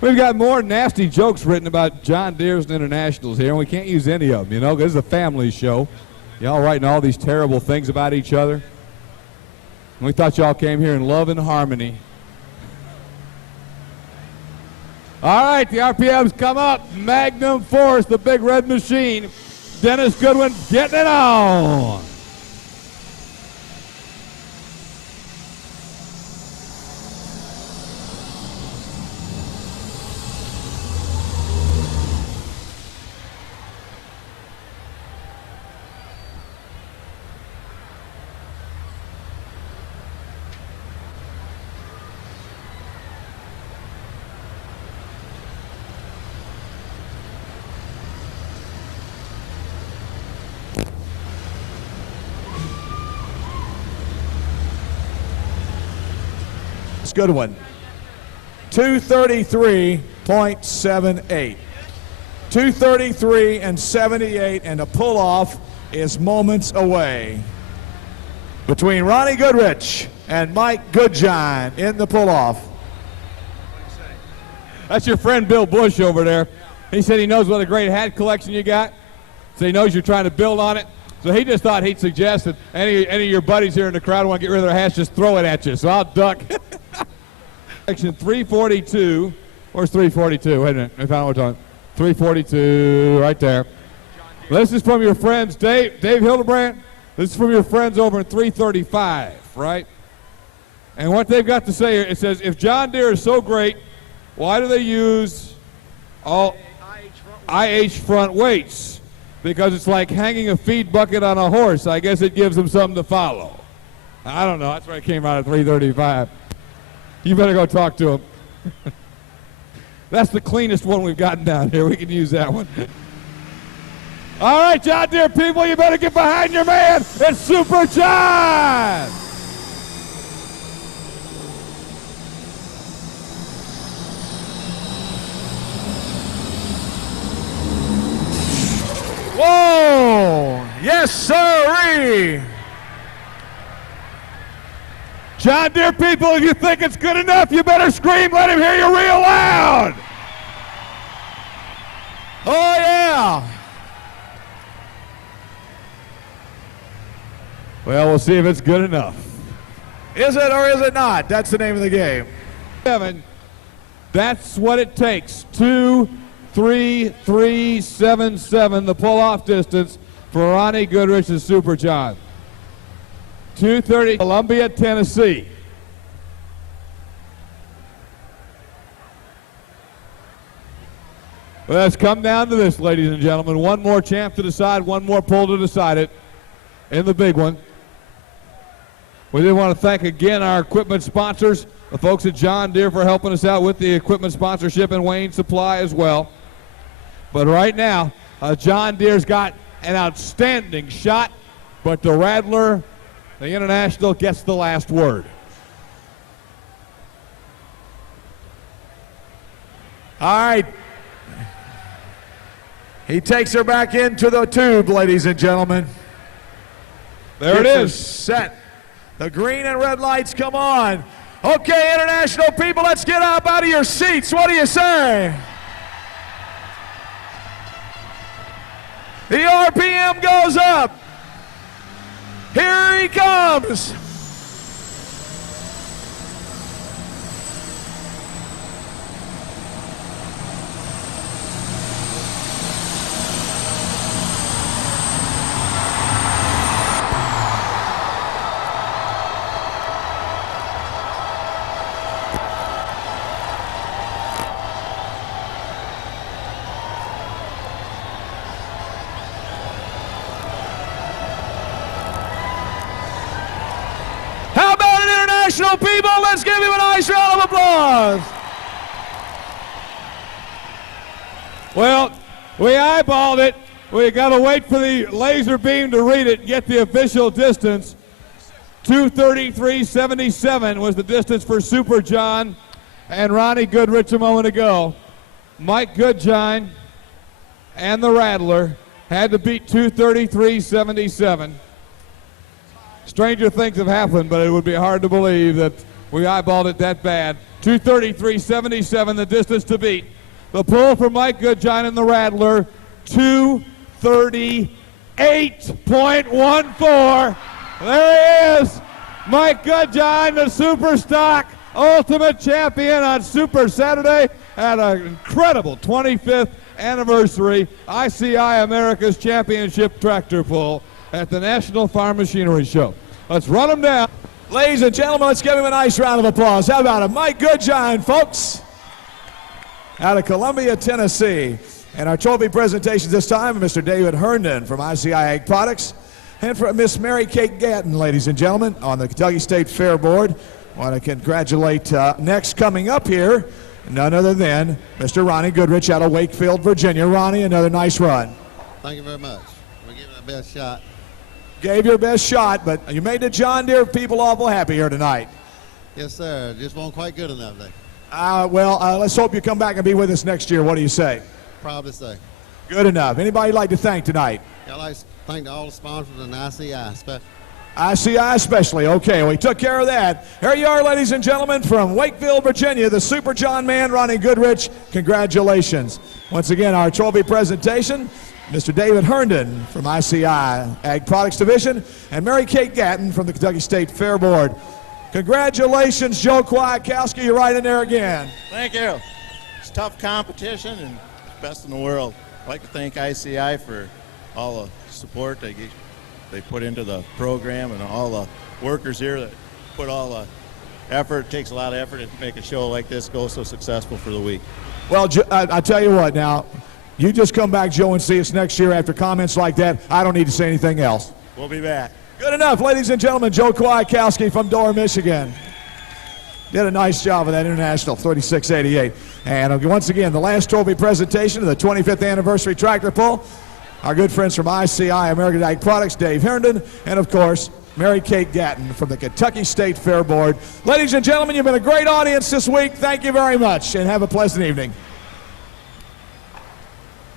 We've got more nasty jokes written about John Deere's and Internationals here, and we can't use any of them, you know, because it's a family show. Y'all writing all these terrible things about each other. And we thought y'all came here in love and harmony. All right, the RPMs come up. Magnum Force, the big red machine. Dennis Goodwin getting it on. It's a good one. 2:33.78. 2:33.78, and the pull-off is moments away between Ronnie Goodrich and Mike Goodgine in the pull-off. That's your friend Bill Bush over there. He said he knows what a great hat collection you got, so he knows you're trying to build on it. So he just thought he'd suggest that any of your buddies here in the crowd want to get rid of their hats, just throw it at you. So I'll duck. Section 342. Where's 342? Wait a minute. I found what I'm talking. 342, right there. This is from your friends, Dave Hildebrand. This is from your friends over in 335, right? And what they've got to say here, it says, if John Deere is so great, why do they use all IH front weights? Because it's like hanging a feed bucket on a horse. I guess it gives them something to follow. I don't know. That's where it came out at 335. You better go talk to him. That's the cleanest one we've gotten down here. We can use that one. All right, John Deere people, you better get behind your man. It's Super John. Whoa! Yes, sirree! John Deere people, if you think it's good enough, you better scream, let him hear you real loud! Oh, yeah! Well, we'll see if it's good enough. Is it or is it not? That's the name of the game. 7. That's what it takes. 2:33.77, the pull-off distance for Ronnie Goodrich and Super John. 2:30, Columbia, Tennessee. Well, let's come down to this, ladies and gentlemen. One more champ to decide, one more pull to decide it in the big one. We did want to thank again our equipment sponsors, the folks at John Deere, for helping us out with the equipment sponsorship, and Wayne Supply as well. But right now, John Deere's got an outstanding shot, but the Rattler, the International, gets the last word. All right. He takes her back into the tube, ladies and gentlemen. There it is. Set. The green and red lights come on. Okay, International people, let's get up out of your seats. What do you say? The RPM goes up. Here he comes. People, let's give him a nice round of applause. Well, we eyeballed it. We got to wait for the laser beam to read it and get the official distance. 2:33.77 was the distance for Super John and Ronnie Goodrich a moment ago. Mike Goodgine and the Rattler had to beat 2:33.77. Stranger things have happened, but it would be hard to believe that we eyeballed it that bad. 2:33.77, the distance to beat. The pull for Mike Goodgine and the Rattler, 2:38.14. There he is, Mike Goodgine, the Super Stock Ultimate Champion on Super Saturday at an incredible 25th anniversary ICI America's Championship Tractor Pull at the National Farm Machinery Show. Let's run them down. Ladies and gentlemen, let's give him a nice round of applause. How about it? Mike Goodgine, folks, out of Columbia, Tennessee. And our trophy presentations this time, Mr. David Herndon from ICI Ag Products, and from Miss Mary Kate Gatton, ladies and gentlemen, on the Kentucky State Fair Board. Want to congratulate next coming up here, none other than Mr. Ronnie Goodrich out of Wakefield, Virginia. Ronnie, another nice run. Thank you very much. We're giving our best shot. Gave your best shot, but you made the John Deere people awful happy here tonight. Yes, sir. Just wasn't quite good enough there. Let's hope you come back and be with us next year. What do you say? Proud to say. Good enough. Anybody like to thank tonight? I'd like to thank all the sponsors and ICI especially. ICI especially. Okay, we took care of that. Here you are, ladies and gentlemen, from Wakeville, Virginia, the Super John Man, Ronnie Goodrich. Congratulations. Once again, our trophy presentation, Mr. David Herndon from ICI Ag Products Division, and Mary Kate Gatton from the Kentucky State Fair Board. Congratulations, Joe Kwiatkowski. You're right in there again. Thank you. It's tough competition and best in the world. I'd like to thank ICI for all the support they put into the program and all the workers here that put all the effort. It takes a lot of effort to make a show like this go so successful for the week. Well, I tell you what now, you just come back, Joe, and see us next year after comments like that. I don't need to say anything else. We'll be back. Good enough, ladies and gentlemen. Joe Kwiatkowski from Door, Michigan. Did a nice job of that international 3688. And once again, the last trophy presentation of the 25th anniversary tractor pull. Our good friends from ICI, American Ag Products, Dave Herndon, and of course, Mary Kate Gatton from the Kentucky State Fair Board. Ladies and gentlemen, you've been a great audience this week. Thank you very much, and have a pleasant evening.